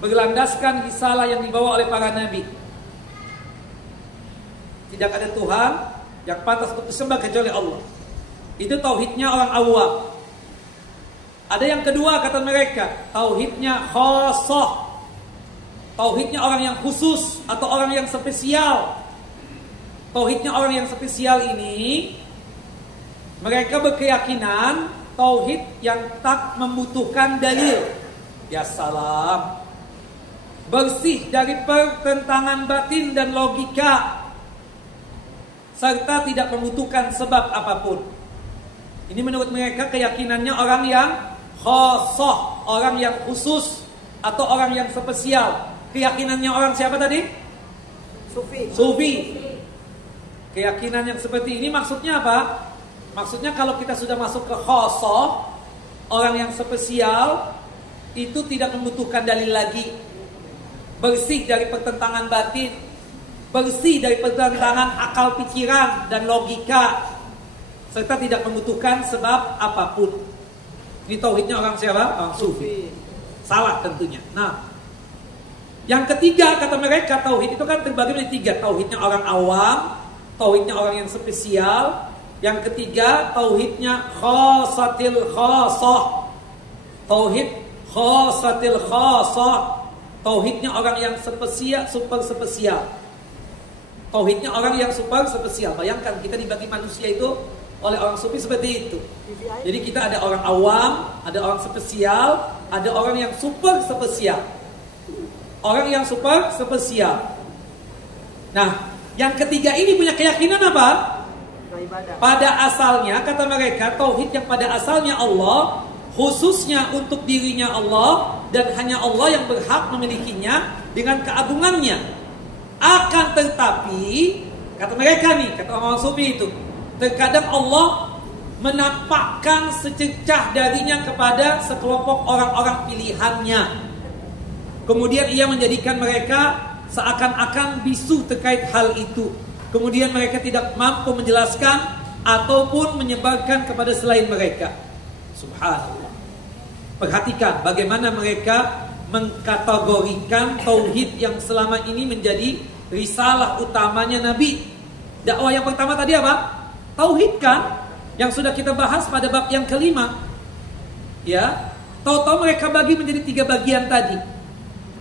berlandaskan risalah yang dibawa oleh para nabi. Tidak ada Tuhan yang pantas untuk disembah kecuali Allah. Itu tauhidnya orang awam. Ada yang kedua kata mereka, tauhidnya khassah. Tauhidnya orang yang khusus atau orang yang spesial. Tauhidnya orang yang spesial ini mereka berkeyakinan tauhid yang tak membutuhkan dalil. Ya salam. Bersih dari pertentangan batin dan logika, serta tidak membutuhkan sebab apapun. Ini menurut mereka keyakinannya orang yang khassah, orang yang khusus atau orang yang spesial. Keyakinannya orang siapa tadi? Sufi. Keyakinan yang seperti ini maksudnya apa? Maksudnya kalau kita sudah masuk ke khassah, orang yang spesial itu tidak membutuhkan dalil lagi. Bersih dari pertentangan batin, bersih dari pertentangan akal pikiran dan logika, serta tidak membutuhkan sebab apapun. Ini tauhidnya orang siapa? Orang sufi. Salah tentunya. Nah, yang ketiga kata mereka tauhid itu kan terbagi menjadi tiga. Tauhidnya orang awam, tauhidnya orang yang spesial. Yang ketiga tauhidnya khassatil khassah. Tauhid khassatil khassah. Tauhidnya orang yang spesial, super spesial. Tauhidnya orang yang super spesial. Bayangkan kita dibagi manusia itu oleh orang sufi seperti itu. Jadi kita ada orang awam, ada orang spesial, ada orang yang super spesial. Orang yang super spesial. Nah, yang ketiga ini punya keyakinan apa? Pada asalnya kata mereka tauhid yang pada asalnya Allah, khususnya untuk dirinya Allah dan hanya Allah yang berhak memilikinya dengan keagungannya. Akan tetapi kata mereka nih, kata orang sufi itu, terkadang Allah menampakkan sececah darinya kepada sekelompok orang-orang pilihannya. Kemudian ia menjadikan mereka seakan-akan bisu terkait hal itu. Kemudian mereka tidak mampu menjelaskan ataupun menyebarkan kepada selain mereka. Subhanallah. Perhatikan bagaimana mereka mengkategorikan tauhid yang selama ini menjadi risalah utamanya Nabi. Dakwah yang pertama tadi apa? Tauhid kan? Yang sudah kita bahas pada bab yang kelima. Ya, Tahu-tahu mereka bagi menjadi 3 bagian tadi.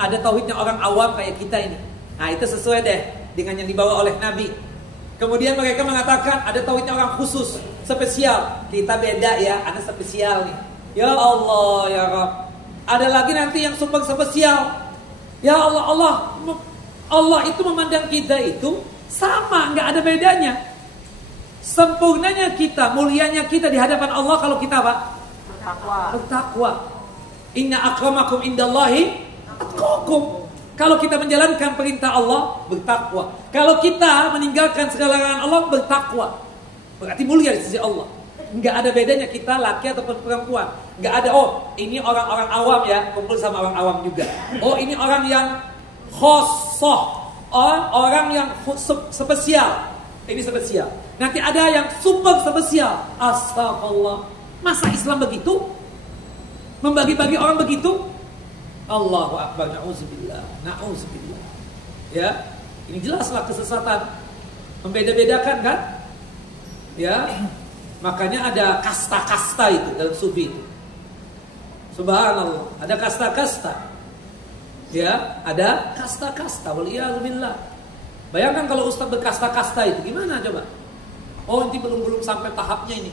Ada tauhidnya orang awam kayak kita ini. Nah, itu sesuai deh dengan yang dibawa oleh Nabi. Kemudian mereka mengatakan ada tauhidnya orang khusus, spesial. Kita beda ya, ada spesial nih. Ya Allah, ya Rabb. Ada lagi nanti yang super spesial. Ya Allah, Allah itu memandang kita itu sama, nggak ada bedanya. Sempurnanya kita, mulianya kita di hadapan Allah kalau kita apa? Bertakwa. Inna akramakum indallahi atqakum. Kalau kita menjalankan perintah Allah, bertakwa. Kalau kita meninggalkan segala larangan Allah, bertakwa. Berarti mulia di sisi Allah. Enggak ada bedanya kita laki ataupun perempuan. Enggak ada, oh ini orang-orang awam ya, kumpul sama orang awam juga. Oh ini orang yang khosoh, orang yang spesial. Ini spesial. Nanti ada yang super spesial. Astagfirullah. Masa Islam begitu? Membagi-bagi orang begitu? Allahu Akbar, na'udzubillah. Ya, ini jelaslah kesesatan. Membeda-bedakan kan? Ya, makanya ada kasta-kasta itu dalam sufi itu. Subhanallah, ada kasta-kasta. Ya, ada kasta-kasta. Waliyahzubillah. Bayangkan kalau ustaz berkasta-kasta itu gimana coba? Oh, ini belum sampai tahapnya ini.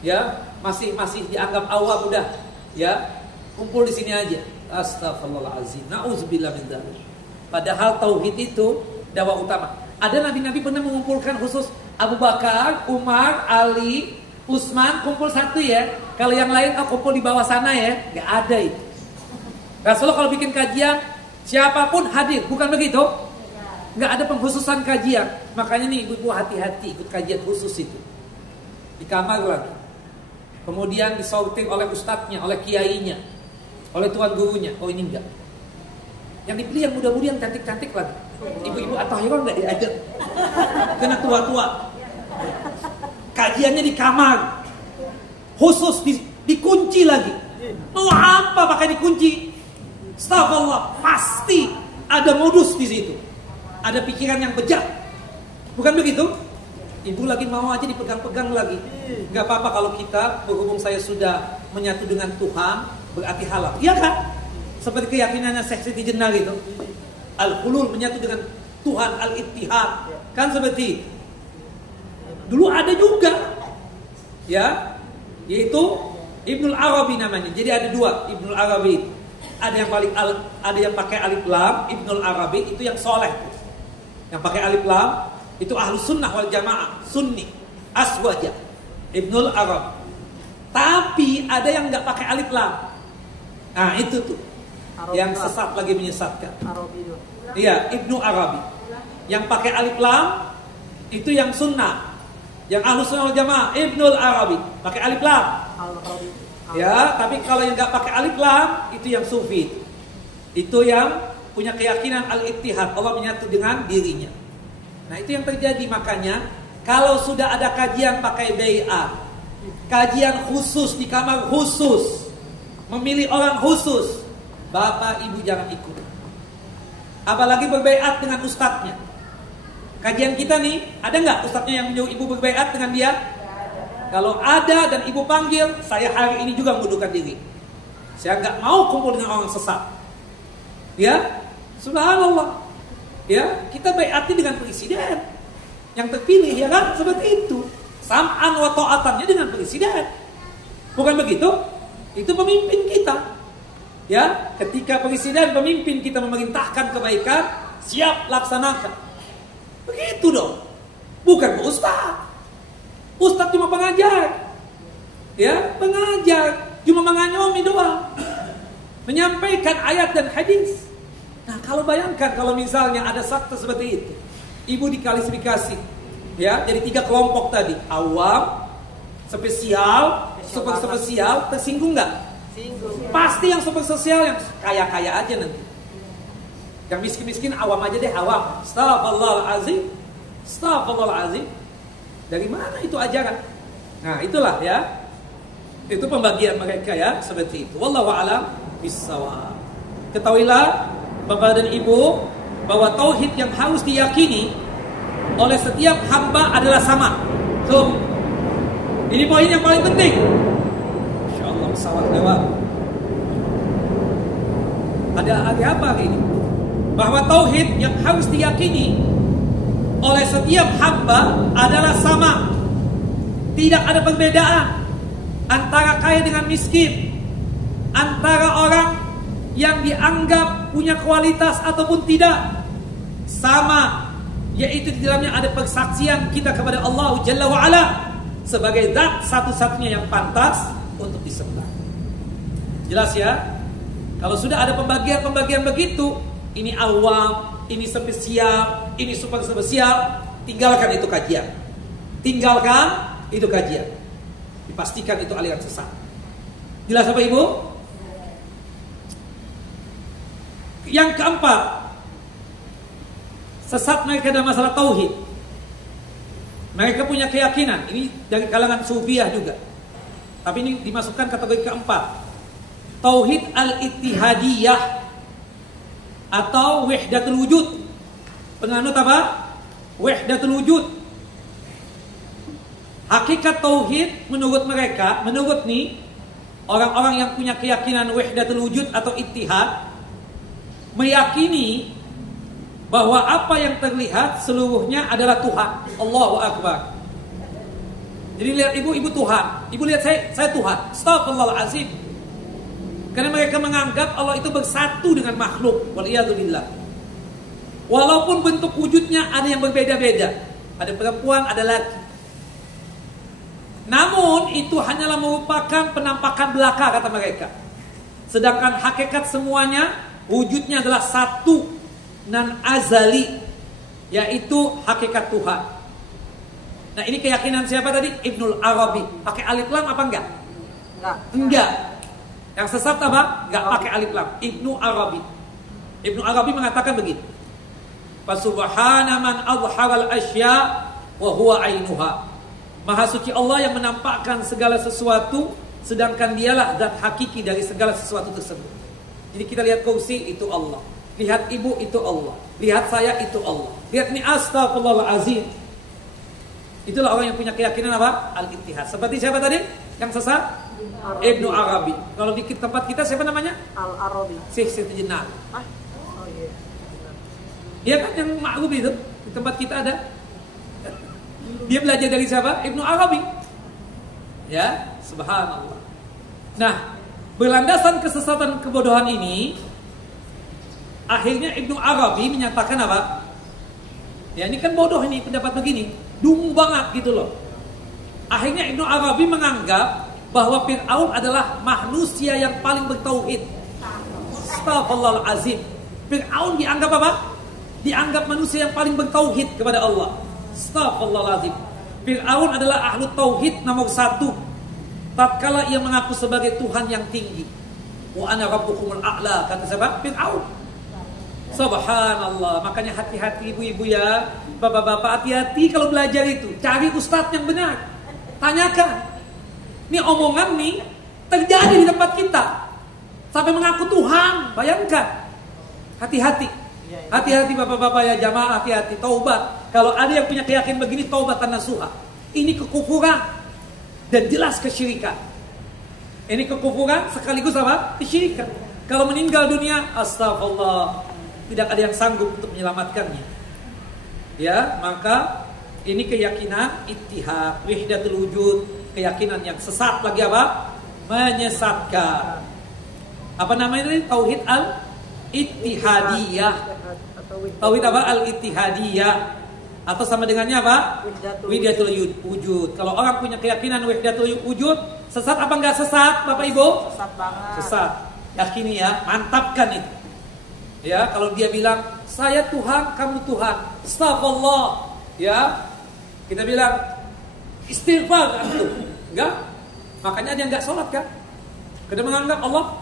Ya, masih dianggap awam udah. Ya, kumpul di sini aja. Astaghfirullahaladzim. Na'udzubillah min dzalik. Padahal tauhid itu dakwah utama. Ada nabi-nabi pernah mengumpulkan khusus Abu Bakar, Umar, Ali, Utsman kumpul satu ya. Kalau yang lain kumpul di bawah sana ya. Gak ada itu. Rasulullah kalau bikin kajian siapapun hadir, bukan begitu? Gak ada pengkhususan kajian. Makanya nih ibu-ibu hati-hati ikut kajian khusus itu. Di kamar lagi. Kemudian disortir oleh ustadznya, oleh kiainya, oleh tuan gurunya. Oh ini enggak. Yang dipilih yang muda-mudi, yang cantik-cantik lagi. Ibu-ibu atau hero enggak diajak. Karena tua-tua. Kajiannya di kamar. Khusus dikunci lagi. Mau apa pakai dikunci? Astagfirullah, pasti ada modus di situ. Ada pikiran yang bejat. Bukan begitu? Ibu lagi mau aja dipegang-pegang lagi. Gak apa-apa kalau kita berhubung saya sudah menyatu dengan Tuhan, berarti halal. Iya kan? Seperti keyakinannya Syekh Siti Jenar itu. Al-hulul, menyatu dengan Tuhan, al-ittihad. Kan seperti dulu ada juga. Ya, yaitu Ibnul Arabi namanya. Jadi ada 2 Ibnul Arabi. Ada yang pakai alif lam, Ibnul Arabi itu yang soleh. Yang pakai alif lam itu ahlus sunnah wal jamaah, sunni, aswaja, Ibnul Arabi. Tapi ada yang nggak pakai alif lam. Nah itu tuh Arabi yang sesat lagi menyesatkan. Iya, Ibnu Arabi. Yang pakai alif lam itu yang sunnah, yang ahlus sunnah wal jamaah, Ibnul Arabi pakai alif lam. Ya, tapi kalau yang nggak pakai alif lam itu yang sufi. Itu yang punya keyakinan al-ittihad, Allah menyatu dengan dirinya. Nah itu yang terjadi. Makanya kalau sudah ada kajian pakai bai'ah, kajian khusus di kamar khusus, memilih orang khusus, bapak ibu jangan ikut. Apalagi berbai'at dengan ustadznya. Kajian kita nih, ada nggak ustadznya yang menyuruh ibu berbai'at dengan dia? Kalau ada dan ibu panggil, saya hari ini juga mengundurkan diri. Saya nggak mau kumpul dengan orang sesat. Ya, subhanallah. Ya, kita bai'ati dengan presiden yang terpilih, ya kan? Seperti itu. Sam'an wa ta'atannya dengan presiden. Bukan begitu? Itu pemimpin kita. Ya, ketika presiden pemimpin kita memerintahkan kebaikan, siap laksanakan. Begitu dong. Bukan ustaz. Ustaz cuma pengajar. Ya, pengajar cuma menganyomi doang. Menyampaikan ayat dan hadis. Nah, kalau bayangkan kalau misalnya ada sakta seperti itu, ibu diklasifikasi, ya, jadi 3 kelompok tadi, awam, spesial, super spesial, tersinggung nggak? Pasti yang super spesial yang kaya-kaya aja nanti. Yang miskin-miskin awam aja deh, awam. Astagfirullahalazim, astagfirullahalazim. Dari mana itu ajaran? Nah, itulah ya. Itu pembagian mereka ya, seperti itu. Wallahu a'lam bissawab. Ketahuilah Bapak dan Ibu bahwa tauhid yang harus diyakini oleh setiap hamba adalah sama. Tuh. Ini poin yang paling penting. Insyaallah pesawat lewat. Ada apa hari ini? Bahwa tauhid yang harus diyakini oleh setiap hamba adalah sama. Tidak ada perbedaan antara kaya dengan miskin, antara orang yang dianggap punya kualitas ataupun tidak. Sama, yaitu di dalamnya ada persaksian kita kepada Allah Jalla wa'ala sebagai zat satu-satunya yang pantas untuk disembah. Jelas ya? Kalau sudah ada pembagian-pembagian begitu, ini awam, ini spesial, ini super spesial, tinggalkan itu kajian. Tinggalkan itu kajian. Dipastikan itu aliran sesat. Jelas Bapak Ibu? Yang keempat, sesat mereka dalam masalah tauhid. Mereka punya keyakinan, ini dari kalangan Sufiyah juga. Tapi ini dimasukkan kategori keempat, tauhid al-ittihadiyah atau wahdatul wujud. Penganut apa? Wahdatul wujud. Hakikat tauhid menurut mereka, menurut nih orang-orang yang punya keyakinan wahdatul wujud atau ittihad, meyakini bahwa apa yang terlihat seluruhnya adalah Tuhan. Allahu Akbar. Jadi lihat ibu Tuhan, ibu lihat saya Tuhan. Astagfirullahaladzim. Karena mereka menganggap Allah itu bersatu dengan makhluk. Waliyadzubillah. Walaupun bentuk wujudnya ada yang berbeda-beda, ada perempuan, ada laki. Namun itu hanyalah merupakan penampakan belaka kata mereka. Sedangkan hakikat semuanya wujudnya adalah satu dan azali, yaitu hakikat Tuhan. Nah ini keyakinan siapa tadi? Ibnul Arabi. Pakai alif lam apa enggak? Enggak. Yang sesat apa? Enggak pakai alif lam. Ibnu Arabi. Ibnu Arabi mengatakan begini. Fasubhana man adharal asya wa huwa ainuha. Maha suci Allah yang menampakkan segala sesuatu, sedangkan dialah zat hakiki dari segala sesuatu tersebut. Jadi kita lihat kursi itu Allah, lihat ibu itu Allah, lihat saya itu Allah, lihat ini astagfirullahalazim. Itulah orang yang punya keyakinan apa? Al-ittihad. Seperti siapa tadi? Yang sesat? Ibnu Arabi. Kalau di tempat kita siapa namanya? Al-Arabi. Siti Jenar. Oh iya. Dia kan yang ma'ruf itu. Di tempat kita ada. Dia belajar dari siapa? Ibnu Arabi. Ya, subhanallah. Nah, berlandasan kesesatan kebodohan ini, akhirnya Ibnu Arabi menyatakan apa? Ya, ini kan bodoh ini pendapat begini, dungu banget gitu loh. Akhirnya Ibnu Arabi menganggap bahwa Fir'aun adalah manusia yang paling bertauhid. Astagfirullahalazim. Fir'aun dianggap apa? Dianggap manusia yang paling bertauhid kepada Allah. Astagfirullahalazim. Fir'aun adalah ahlu tauhid nomor 1. Tatkala ia mengaku sebagai Tuhan yang tinggi. Wa ana rabbukumul a'la, kata siapa? Fir'aun. Subhanallah. Makanya hati-hati ibu-ibu ya, bapak-bapak, hati-hati kalau belajar itu. Cari ustadz yang benar. Tanyakan. Ini omongan nih terjadi di tempat kita. Sampai mengaku Tuhan. Bayangkan. Hati-hati. Hati-hati bapak-bapak ya, jamaah, hati-hati. Taubat. Kalau ada yang punya keyakinan begini, taubatan nasuha. Ini kekufuran dan jelas kesyirikan. Ini kekufuran sekaligus apa? Kesyirikan. Kalau meninggal dunia, astagfirullah, tidak ada yang sanggup untuk menyelamatkannya. Ya, maka ini keyakinan ittihad, wahdatul wujud, keyakinan yang sesat lagi apa? Menyesatkan. Apa namanya ini? Tauhid al-ittihadiyah. Tauhid apa? Al-ittihadiyah. Atau sama dengannya apa? Wahdatul wujud. Kalau orang punya keyakinan wahdatul wujud, sesat apa enggak sesat, Bapak Ibu? Sesat banget. Sesat. Yakini ya, mantapkan itu. Ya, kalau dia bilang saya Tuhan, kamu Tuhan, astagfirullah, ya, kita bilang istighfar antum, enggak? Makanya dia enggak sholat kan? Karena menganggap Allah,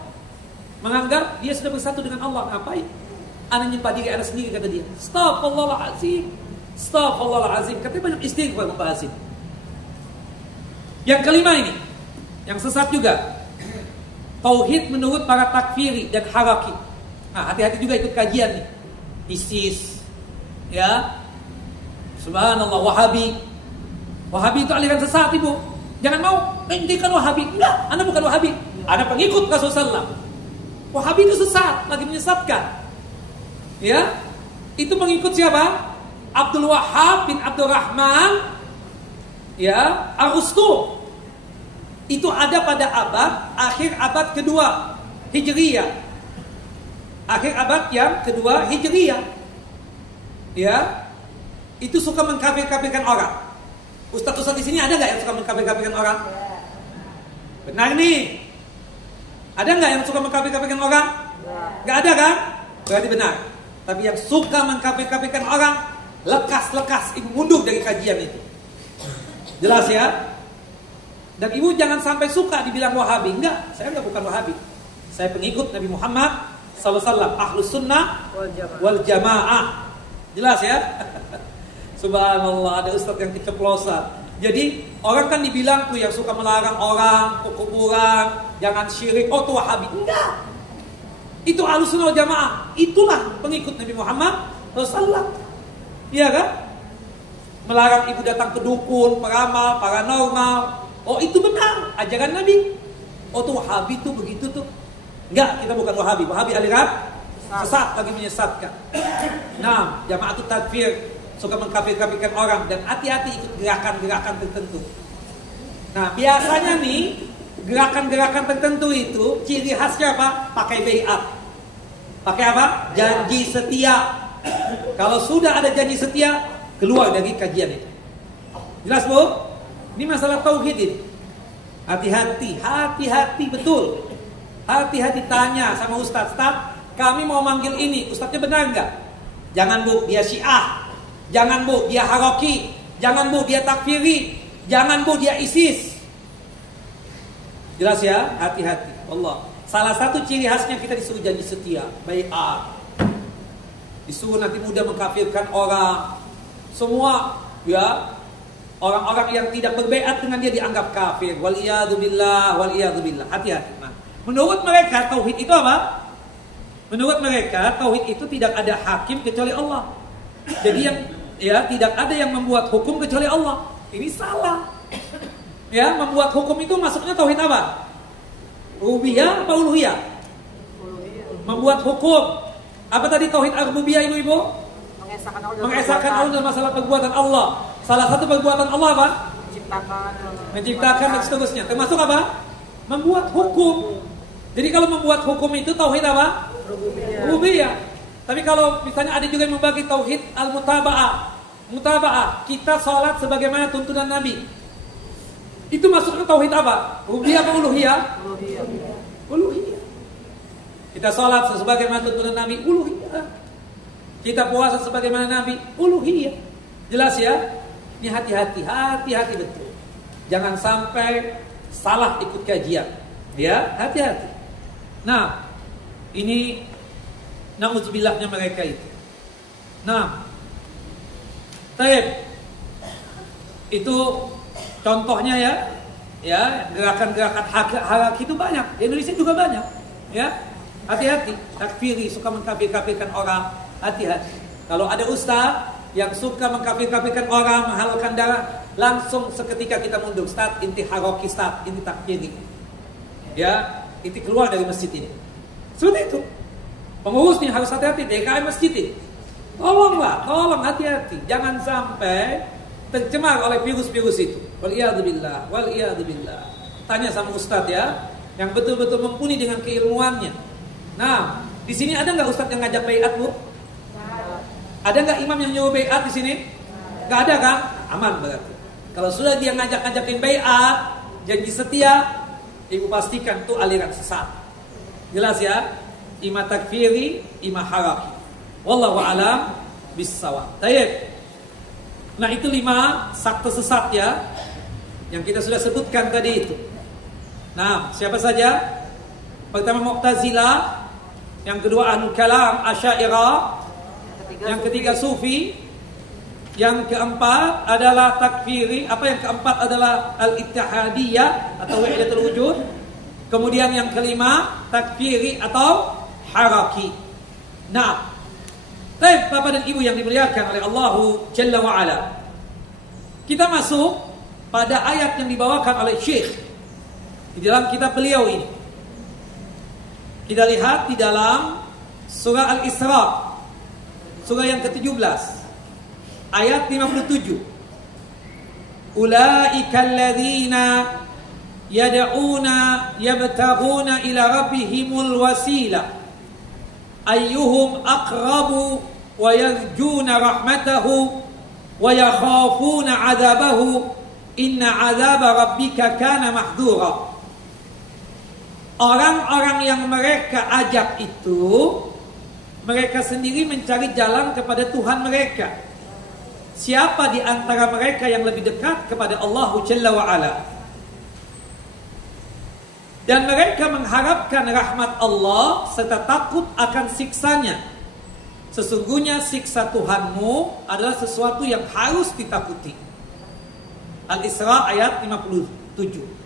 menganggap dia sudah bersatu dengan Allah. Ngapain? Ana nyembah diri ana sendiri, kata dia. Astagfirullahalazim, astagfirullahalazim. Katanya banyak istighfar membahas ini. Yang kelima ini, yang sesat juga, tauhid menurut para takfiri dan haraki. Nah, hati-hati juga ikut kajian nih. ISIS, ya, subhanallah, Wahabi. Wahabi itu aliran sesat, ibu. Jangan mau hentikan Wahabi. Enggak, Anda bukan Wahabi. Anda pengikut Rasulullah SAW. Wahabi itu sesat, lagi menyesatkan. Ya, itu mengikut siapa? Abdul Wahhab bin Abdurrahman, ya, Ar-Rustum. Itu ada pada akhir abad kedua Hijriyah. Akhir abad yang kedua Hijriyah. Ya, itu suka mengkafir-kafirkan orang. Ustaz-ustaz di sini ada nggak yang suka mengkafir-kafirkan orang? Benar nih. Ada nggak yang suka mengkafir-kafirkan orang? Nggak ada kan? Berarti benar. Tapi yang suka mengkafir-kafirkan orang, lekas-lekas ibu mundur dari kajian itu. Jelas ya? Dan ibu jangan sampai suka dibilang Wahabi. Enggak, saya enggak bukan Wahabi. Saya pengikut Nabi Muhammad SAW, Ahlus Sunnah wal Jamaah. Jelas ya? Subhanallah, ada ustaz yang keceplosan. Jadi orang kan dibilang tuh yang suka melarang orang ke kuburan, jangan syirik, oh tuh Wahabi. Enggak. Itu Ahlus Sunnah wal Jamaah. Itulah pengikut Nabi Muhammad SAW. Iya kan? Melarang ibu datang ke dukun, peramal, paranormal. Oh itu benar, ajaran Nabi. Oh tuh Wahabi tuh begitu tuh. Enggak, kita bukan Wahabi. Wahabi aliran sesat, lagi menyesatkan. Nah, Jama'atut Takfir suka mengkafir-kafirkan orang. Dan hati-hati ikut gerakan-gerakan tertentu. Nah, biasanya nih gerakan-gerakan tertentu itu ciri khasnya apa? Pakai bai'at. Pakai apa? Janji setia. Kalau sudah ada janji setia, keluar dari kajian itu. Jelas Bu? Ini masalah tauhid ini. Hati-hati, hati-hati betul. Hati-hati tanya sama Ustaz, kami mau manggil ini, Ustaznya benar enggak? Jangan Bu, dia Syiah. Jangan Bu, dia Haraki. Jangan Bu, dia Takfiri. Jangan Bu, dia ISIS. Jelas ya? Hati-hati. Allah. Salah satu ciri khasnya kita disuruh janji setia, bai'at. Disuruh nanti mudah mengkafirkan orang. Semua ya, orang-orang yang tidak berbaiat dengan dia dianggap kafir. Waliyadzubillah, waliyadzubillah. Hati-hati. Nah, menurut mereka tauhid itu apa? Menurut mereka tauhid itu tidak ada hakim kecuali Allah. Jadi yang ya tidak ada yang membuat hukum kecuali Allah. Ini salah. Ya, membuat hukum itu masuknya tauhid apa? Rububiyah apa uluhiyah? Membuat hukum. Apa tadi tauhid ar-rububiyah ibu-ibu? Mengesahkan Allah dalam masalah perbuatan Allah. Salah satu perbuatan Allah apa? Menciptakan dan seterusnya. Termasuk apa? Membuat hukum. Jadi kalau membuat hukum itu tauhid apa? Rububiyah. Tapi kalau misalnya ada juga yang membagi tauhid al-mutaba'ah. Mutaba'ah, kita sholat sebagaimana tuntunan Nabi. Itu masuknya tauhid apa? Rububiyah apa uluhiyah? Uluhiyah. Kita sholat sebagaimana tuntunan Nabi, uluhiyah. Kita puasa sebagaimana Nabi, uluhiyah. Jelas ya? Ini hati-hati, hati-hati betul. Jangan sampai salah ikut kajian. Ya, hati-hati. Nah, ini na'udzubillahnya mereka itu. Nah, taib. Itu contohnya ya. Ya, gerakan-gerakan haraki itu banyak. Di Indonesia juga banyak. Ya, hati-hati. Takfiri, suka mengkafir-kafirkan orang. Hati-hati. Kalau ada ustaz yang suka mengkafir-kafirkan orang, menghalalkan darah, langsung seketika kita mundur. Start, inti haraki, start, inti takfiri. Ya, inti keluar dari masjid ini. Seperti itu. Pengurus nih harus hati-hati. DKM masjid ini. Tolonglah, tolong hati-hati. Jangan sampai tercemar oleh virus-virus itu. Waliyadzubillah, waliyadzubillah. Tanya sama ustaz ya, yang betul-betul mumpuni dengan keilmuannya. Nah, di sini ada nggak ustaz yang ngajak baiat Bu? Ada nggak imam yang nyuruh baiat di sini? Nggak ada kan? Aman berarti. Kalau sudah dia ngajak-ngajakin baiat, janji setia, ibu pastikan itu aliran sesat. Jelas ya? Ima takfiri, ima haraki. Wallahu a'lam bissawab. Baik. Nah, itu 5 sekte sesat ya, yang kita sudah sebutkan tadi itu. Nah, siapa saja? Pertama Mu'tazilah, yang kedua Ahlul Kalam, Asy'ariyah, yang ketiga Sufi, yang keempat adalah takfiri. Apa yang keempat adalah al-ittihadiyah atau wahdatul wujud. Kemudian yang kelima takfiri atau haraki. Nah, baik Bapak dan Ibu yang dimuliakan oleh Allah Jalla wa Ala. Kita masuk pada ayat yang dibawakan oleh Syekh di dalam kitab beliau ini. Kita lihat di dalam surah Al-Isra, surah yang ke-17, ayat 57. Ulaika alladzina yad'una yabtaghuna ila rabbihimul wasila ayyuhum aqrabu wa yarjuna rahmatahu wa yakhafuna 'adzabahu inna 'adzaba rabbika kana mahdhura. Orang-orang yang mereka ajak itu, mereka sendiri mencari jalan kepada Tuhan mereka. Siapa di antara mereka yang lebih dekat kepada Allah Jalla wa'ala? Dan mereka mengharapkan rahmat Allah serta takut akan siksanya. Sesungguhnya siksa Tuhanmu adalah sesuatu yang harus ditakuti. Al-Isra ayat 57.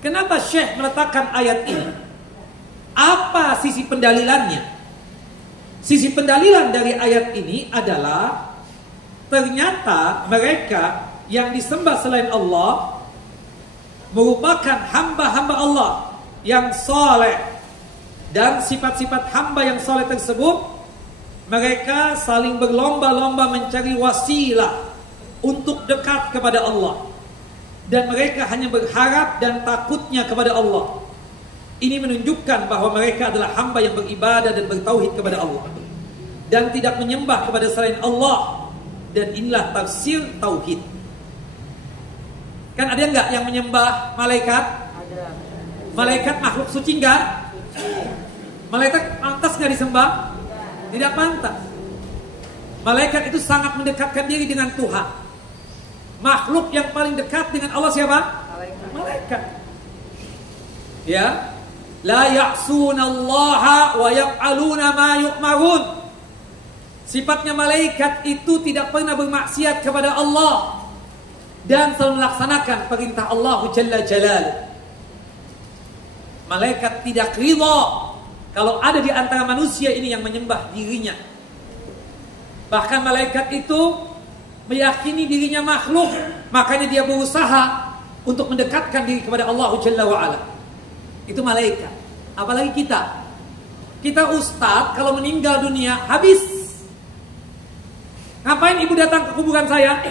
Kenapa Syekh meletakkan ayat ini? Apa sisi pendalilannya? Sisi pendalilan dari ayat ini adalah ternyata mereka yang disembah selain Allah merupakan hamba-hamba Allah yang soleh. Dan sifat-sifat hamba yang soleh tersebut, mereka saling berlomba-lomba mencari wasilah untuk dekat kepada Allah. Dan mereka hanya berharap dan takutnya kepada Allah. Ini menunjukkan bahwa mereka adalah hamba yang beribadah dan bertauhid kepada Allah, dan tidak menyembah kepada selain Allah. Dan inilah tafsir tauhid. Kan ada enggak yang menyembah malaikat? Ada. Malaikat makhluk suci enggak? Malaikat pantas enggak disembah? Tidak pantas. Malaikat itu sangat mendekatkan diri dengan Tuhan. Makhluk yang paling dekat dengan Allah siapa? Malaikat. Ya. La ya'sunallaha wa yaf'aluna ma yu'marun. Sifatnya malaikat itu tidak pernah bermaksiat kepada Allah dan selalu melaksanakan perintah Allah Jalla Jalaluhu. Malaikat tidak ridha kalau ada di antara manusia ini yang menyembah dirinya. Bahkan malaikat itu meyakini dirinya makhluk, makanya dia berusaha untuk mendekatkan diri kepada Allah Jalla wa'ala. Itu malaikat. Apalagi kita. Kita ustadz kalau meninggal dunia habis. Ngapain ibu datang ke kuburan saya?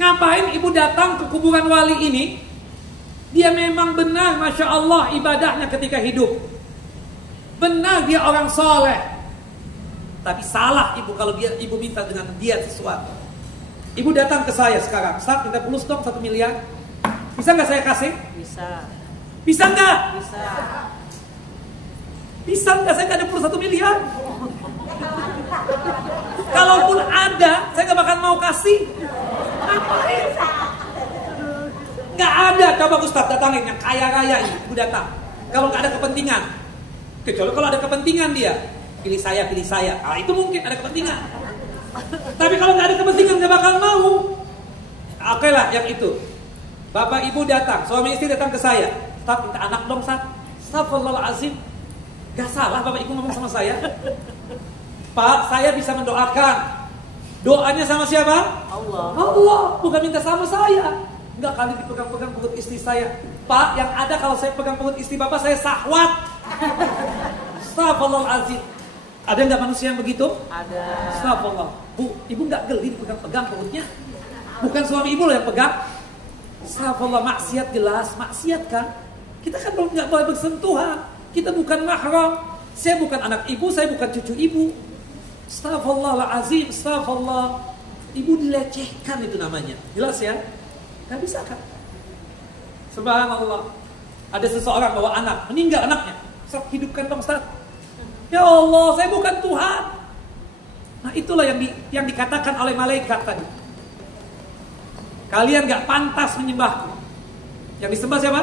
Ngapain ibu datang ke kuburan wali ini? Dia memang benar, Masya Allah, ibadahnya ketika hidup. Benar dia orang soleh. Tapi salah ibu kalau ibu minta dengan dia sesuatu. Ibu datang ke saya sekarang, Ustaz minta fulus dong 1 miliar. Bisa nggak saya kasih? Bisa. Bisa nggak? Bisa. Bisa nggak? Saya nggak ada fulus 1 miliar. Kalaupun ada, saya nggak bakal mau kasih. Ngapain? Nggak ada. Coba Ustaz datangin yang kaya raya ini, ibu datang. Kalau nggak ada kepentingan, kecuali kalau ada kepentingan dia, pilih saya. Ah, itu mungkin ada kepentingan. Tapi kalau nggak ada kepentingan nggak bakal mau. Oke lah yang itu. Bapak ibu datang, suami istri datang ke saya. Ustaz minta anak dong Ustaz. Astagfirullahaladzim. Gak salah bapak ibu ngomong sama saya. Pak, saya bisa mendoakan. Doanya sama siapa? Allah. Allah, bukan minta sama saya. Enggak kali dipegang-pegang perut istri saya. Pak, yang ada kalau saya pegang perut istri bapak saya sahwat. Astagfirullahaladzim. Ada enggak manusia yang begitu? Ada. Astagfirullah. Bu, ibu enggak geli dipegang-pegang perutnya? Bukan suami ibu loh yang pegang. Astagfirullah, maksiat jelas, maksiat kan? Kita kan enggak boleh bersentuhan. Kita bukan mahram. Saya bukan anak ibu, saya bukan cucu ibu. Astagfirullahaladzim, astagfirullah. Ibu dilecehkan itu namanya. Jelas ya? Gak bisa kan? Subhanallah. Ada seseorang bawa anak, meninggal anaknya. Ustaz, hidupkan dong Ustaz. Ya Allah, saya bukan Tuhan. Nah itulah yang dikatakan oleh malaikat tadi. Kalian gak pantas menyembahku. Yang disembah siapa?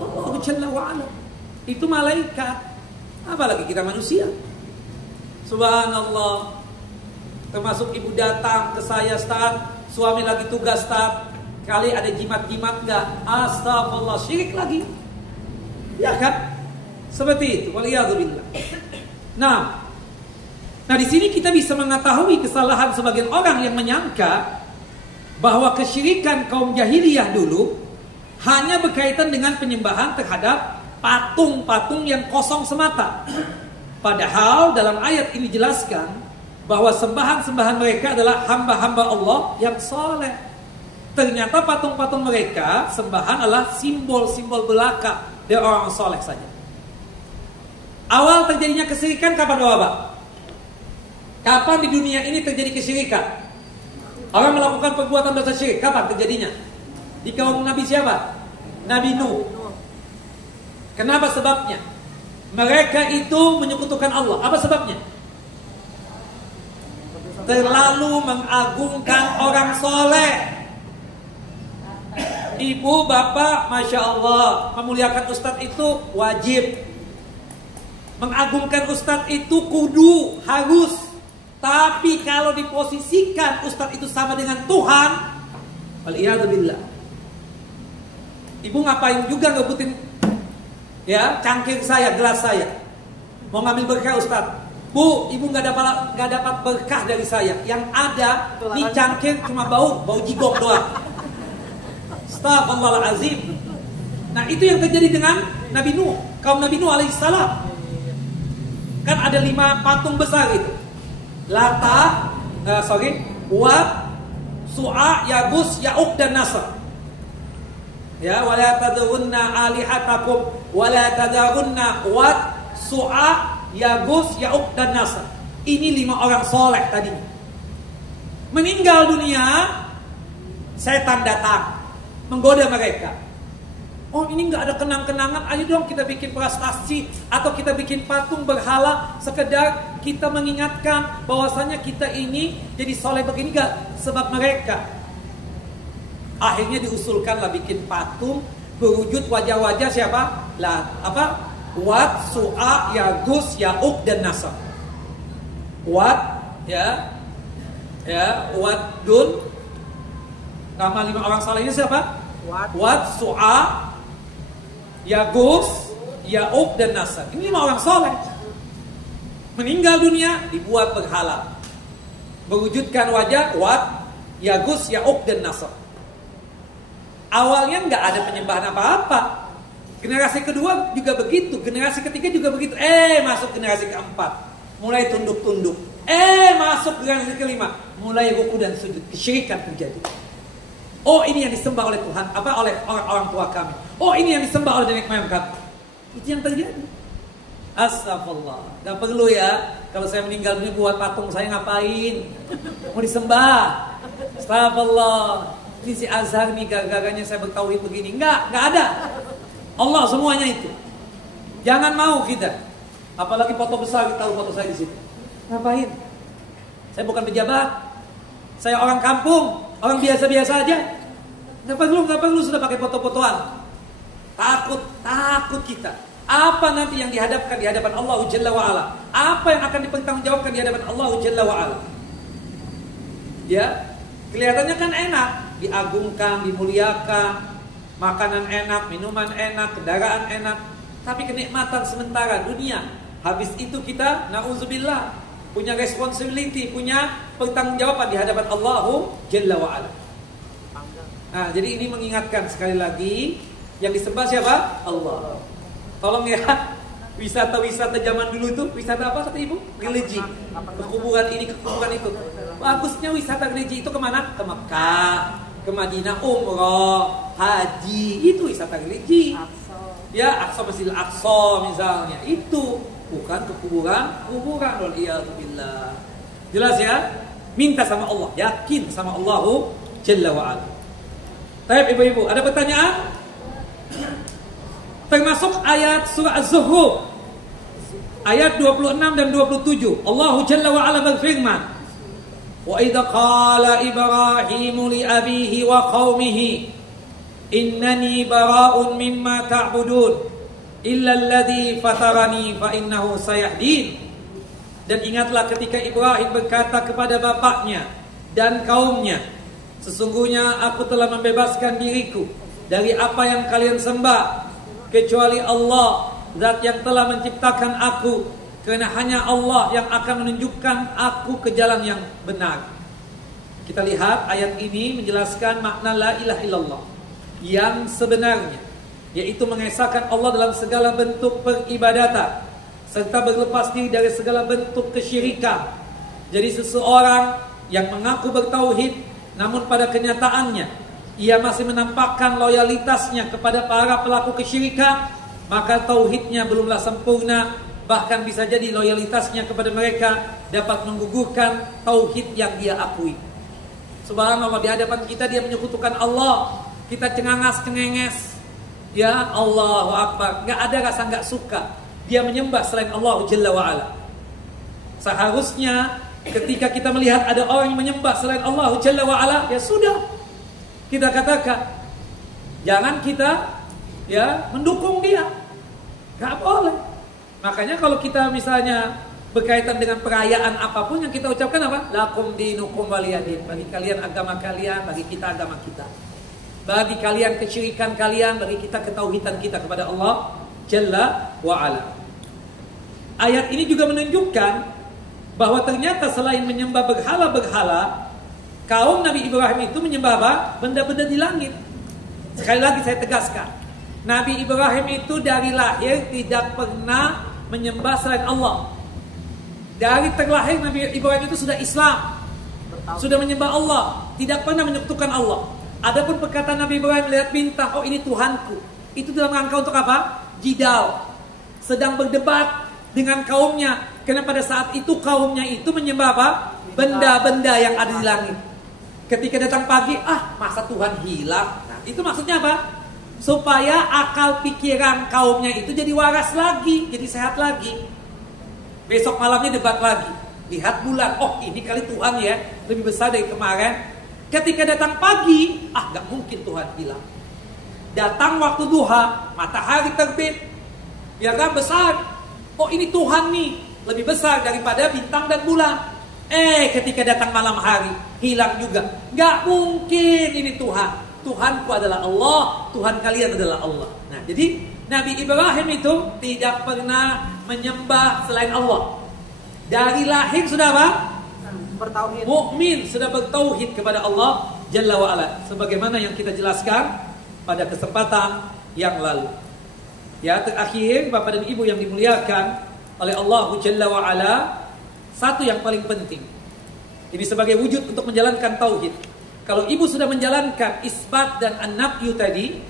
Allah Jalla wa'ala. Itu malaikat. Apalagi kita manusia. Subhanallah. Termasuk ibu datang ke saya, Ustaz, suami lagi tugas, Ustaz. Kali ada jimat-jimat enggak? Astagfirullah, syirik lagi. Ya kan? Seperti itu. Waliyadzubillah. Nah, di sini kita bisa mengetahui kesalahan sebagian orang yang menyangka bahwa kesyirikan kaum jahiliyah dulu hanya berkaitan dengan penyembahan terhadap patung-patung yang kosong semata. Padahal dalam ayat ini dijelaskan bahwa sembahan-sembahan mereka adalah hamba-hamba Allah yang soleh. Ternyata patung-patung mereka sembahan adalah simbol-simbol belaka dari orang soleh saja. Awal terjadinya kesyirikan kapan Bapak? Kapan di dunia ini terjadi kesyirikan? Orang melakukan perbuatan dosa syirik, kapan terjadinya? Di kaum Nabi siapa? Nabi Nuh. Kenapa sebabnya? Mereka itu menyekutukan Allah. Apa sebabnya? Terlalu mengagungkan orang soleh. Ibu, bapak, Masya Allah, memuliakan ustadz itu wajib. Mengagungkan ustadz itu kudu, harus. Tapi kalau diposisikan ustadz itu sama dengan Tuhan, waliyadzubillah. Ibu ngapain juga ngebutin ya cangkir saya, gelas saya, mau ngambil berkah ustadz. Bu, ibu nggak dapat berkah dari saya. Yang ada di cangkir cuma bau jigong doang. Astagfirullahaladzim. Nah itu yang terjadi dengan Nabi Nuh, kaum Nabi Nuh alaihissalam. Kan ada 5 patung besar itu. Lata, Wat, Su'a, Yagus, Ya'uq dan Nasr. Ya, wala tadhunna alihatakum wala tadhunna Wat, Su'a, Yagus, Ya'uq dan Nasr. Ini 5 orang soleh tadi. Meninggal dunia, setan datang menggoda mereka. Oh ini nggak ada kenang-kenangan, ayo dong kita bikin prestasi atau kita bikin patung berhala, sekedar kita mengingatkan bahwasanya kita ini jadi soleh begini nggak sebab mereka. Akhirnya diusulkanlah bikin patung berwujud wajah-wajah siapa? Wat, Su'a, Yagus, Ya'uq dan Nasr. Wat, ya, Wat Dun. Nama 5 orang soleh ini siapa? Wat, Su'a, Yagus, Ya'uq dan Nasr. Ini 5 orang soleh. Meninggal dunia dibuat berhala, mewujudkan wajah Wat, Yagus, Ya'uq dan Nasr. Awalnya nggak ada penyembahan apa-apa. Generasi kedua juga begitu, generasi ketiga juga begitu. Masuk generasi keempat, mulai tunduk-tunduk. Masuk generasi kelima, mulai ruku dan sujud, kesyirikan terjadi. Oh ini yang disembah oleh Tuhan, oleh orang-orang tua kami. Oh ini yang disembah oleh nenek moyang kami. Itu yang terjadi. Astagfirullah. Gak perlu ya, kalau saya meninggal dunia buat patung saya ngapain? Mau disembah? Astagfirullah. Ini si Azhar nih gaganya saya bertauhid begini. Enggak ada. Allah semuanya itu. Jangan mau kita. Apalagi foto besar, kita tahu foto saya di situ. Ngapain? Saya bukan pejabat. Saya orang kampung, orang biasa-biasa aja. Nggak perlu sudah pakai foto-fotoan. Takut kita. Apa nanti yang dihadapkan di hadapan Allah Jalla wa'ala? Apa yang akan dipertanggungjawabkan di hadapan Allah Jalla wa'ala? Ya, kelihatannya kan enak, diagungkan, dimuliakan, makanan enak, minuman enak, kendaraan enak, tapi kenikmatan sementara dunia. Habis itu kita na'udzubillah punya responsibility, punya pertanggungjawaban di hadapan Allah Jalla wa'ala. Nah, jadi ini mengingatkan sekali lagi, yang disembah siapa? Allah. Tolong ya, wisata-wisata zaman dulu itu wisata apa kata ibu? Religi. Kekuburan ini, kekuburan itu. Bagusnya wisata religi itu kemana? Ke Mekah, ke Madinah, umroh, haji. Itu wisata religi. Ya, Aqsa, Masjidil Aqsa misalnya. Itu bukan kuburan. Waliyadzubillah. Jelas ya? Minta sama Allah, yakin sama Allah Jalla wa'ala. Baik ibu-ibu, ada pertanyaan? Termasuk ayat surah Az-Zuhruf ayat 26 dan 27. Allah Jalla wa'ala berfirman, wa idza qala Ibrahimu li abihi wa qaumihi innani bara'un mimma ta'budun illa alladhi fatarani fa innahu sayahdin. Dan ingatlah ketika Ibrahim berkata kepada bapaknya dan kaumnya, sesungguhnya aku telah membebaskan diriku dari apa yang kalian sembah kecuali Allah, zat yang telah menciptakan aku, karena hanya Allah yang akan menunjukkan aku ke jalan yang benar. Kita lihat ayat ini menjelaskan makna la ilaha illallah yang sebenarnya. yaitu mengesahkan Allah dalam segala bentuk peribadatan serta berlepas diri dari segala bentuk kesyirikan. Jadi seseorang yang mengaku bertauhid namun pada kenyataannya ia masih menampakkan loyalitasnya kepada para pelaku kesyirikan, maka tauhidnya belumlah sempurna. Bahkan bisa jadi loyalitasnya kepada mereka dapat menggugurkan tauhid yang dia akui. Subhanallah, di hadapan kita dia menyekutukan Allah, kita cengangas-cengenges, ya Allahu Akbar, gak ada rasa gak suka. Dia menyembah selain Allah Jalla wa'ala. Seharusnya ketika kita melihat ada orang yang menyembah selain Allah Jalla wa'ala, ya sudah, kita katakan, jangan kita ya mendukung dia, gak boleh. Makanya kalau kita misalnya berkaitan dengan perayaan apapun yang kita ucapkan apa? Lakum dinukum waliyadin. Bagi kalian agama kalian, bagi kita agama kita. Bagi kalian kesyirikan kalian, bagi kita ketauhidan kita kepada Allah Jalla wa'ala. Ayat ini juga menunjukkan bahwa ternyata selain menyembah berhala-berhala, kaum Nabi Ibrahim itu menyembah apa? Benda-benda di langit. Sekali lagi saya tegaskan, Nabi Ibrahim itu dari lahir tidak pernah menyembah selain Allah. Dari terlahir Nabi Ibrahim itu sudah Islam, sudah menyembah Allah, tidak pernah menyekutukan Allah. Adapun perkataan Nabi Ibrahim melihat bintang, oh ini Tuhanku, itu dalam rangka untuk apa? Jidal, sedang berdebat dengan kaumnya, karena pada saat itu kaumnya itu menyembah apa? Benda-benda yang ada di langit. Ketika datang pagi, masa Tuhan hilang? Nah, itu maksudnya apa? Supaya akal pikiran kaumnya itu jadi waras lagi, jadi sehat lagi. Besok malamnya debat lagi, lihat bulan, oh ini kali Tuhan ya lebih besar dari kemarin. Ketika datang pagi, gak mungkin Tuhan hilang. Datang waktu duha, matahari terbit, ya kan besar. Oh ini Tuhan nih, lebih besar daripada bintang dan bulan. Ketika datang malam hari, hilang juga. Gak mungkin ini Tuhan. Tuhanku adalah Allah, Tuhan kalian adalah Allah. Nah, jadi Nabi Ibrahim itu tidak pernah menyembah selain Allah. Dari lahir sudah apa? Bertauhid. Mukmin, sudah bertauhid kepada Allah Jalla wa'ala. Sebagaimana yang kita jelaskan pada kesempatan yang lalu. Ya, terakhir Bapak dan Ibu yang dimuliakan oleh Allah Jalla wa'ala, satu yang paling penting. Ini sebagai wujud untuk menjalankan tauhid. Kalau ibu sudah menjalankan isbat dan an-nafyu tadi,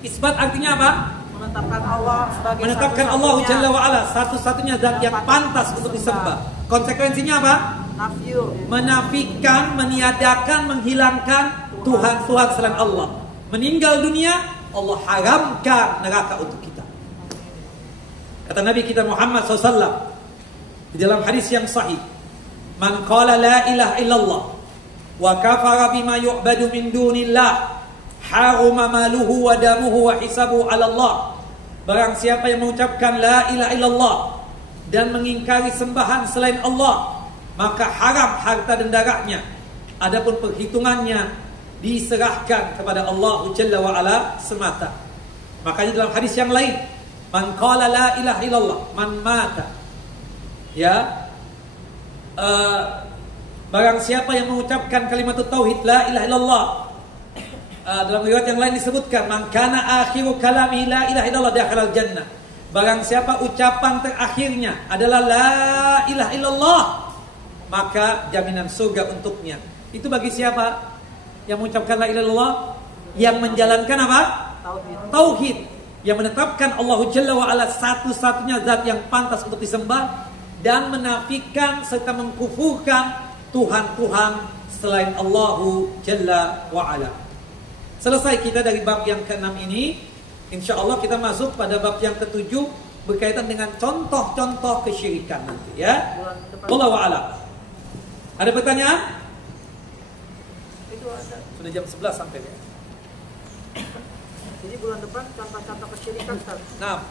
isbat artinya apa? Menetapkan Allah sebagai menetapkan Allah Jalla wa'ala satu-satunya zat yang pantas untuk disembah. Konsekuensinya apa? Nafyu. Menafikan, meniadakan, menghilangkan Tuhan-Tuhan selain Allah. Meninggal dunia, Allah haramkan neraka untuk kita. Kata Nabi kita Muhammad SAW di dalam hadis yang sahih, man qala la ilaha illallah wa kafara bima yu'badu min dunillah haruma maluhu wa damuhu wa hisabuhu ala Allah. Barang siapa yang mengucapkan la ilaha illallah dan mengingkari sembahan selain Allah, maka haram harta dan darahnya, adapun perhitungannya diserahkan kepada Allah Jalla wa'ala semata. Makanya dalam hadis yang lain, man qala la ilaha illallah man mata, ya, barang siapa yang mengucapkan kalimat tauhid la ilaha illallah, dalam riwayat yang lain disebutkan man kana akhiru kalami la ilaha illallah dakhala jannah. Barang siapa ucapan terakhirnya adalah la ilaha illallah, maka jaminan surga untuknya. Itu bagi siapa yang mengucapkan la ilaha illallah, yang menjalankan apa? Tauhid, yang menetapkan Allah Jalla wa'ala satu-satunya zat yang pantas untuk disembah, dan menafikan serta mengkufurkan Tuhan-Tuhan selain Allah Jalla wa'ala. Selesai kita dari bab yang ke-6 ini. Insya Allah kita masuk pada bab yang ke-7 berkaitan dengan contoh-contoh kesyirikan nanti, ya. Wallahu a'lam. Ada pertanyaan? Itu ada. Sudah jam 11 sampai ya. Jadi bulan depan contoh-contoh kesyirikan, Ustaz. Nah,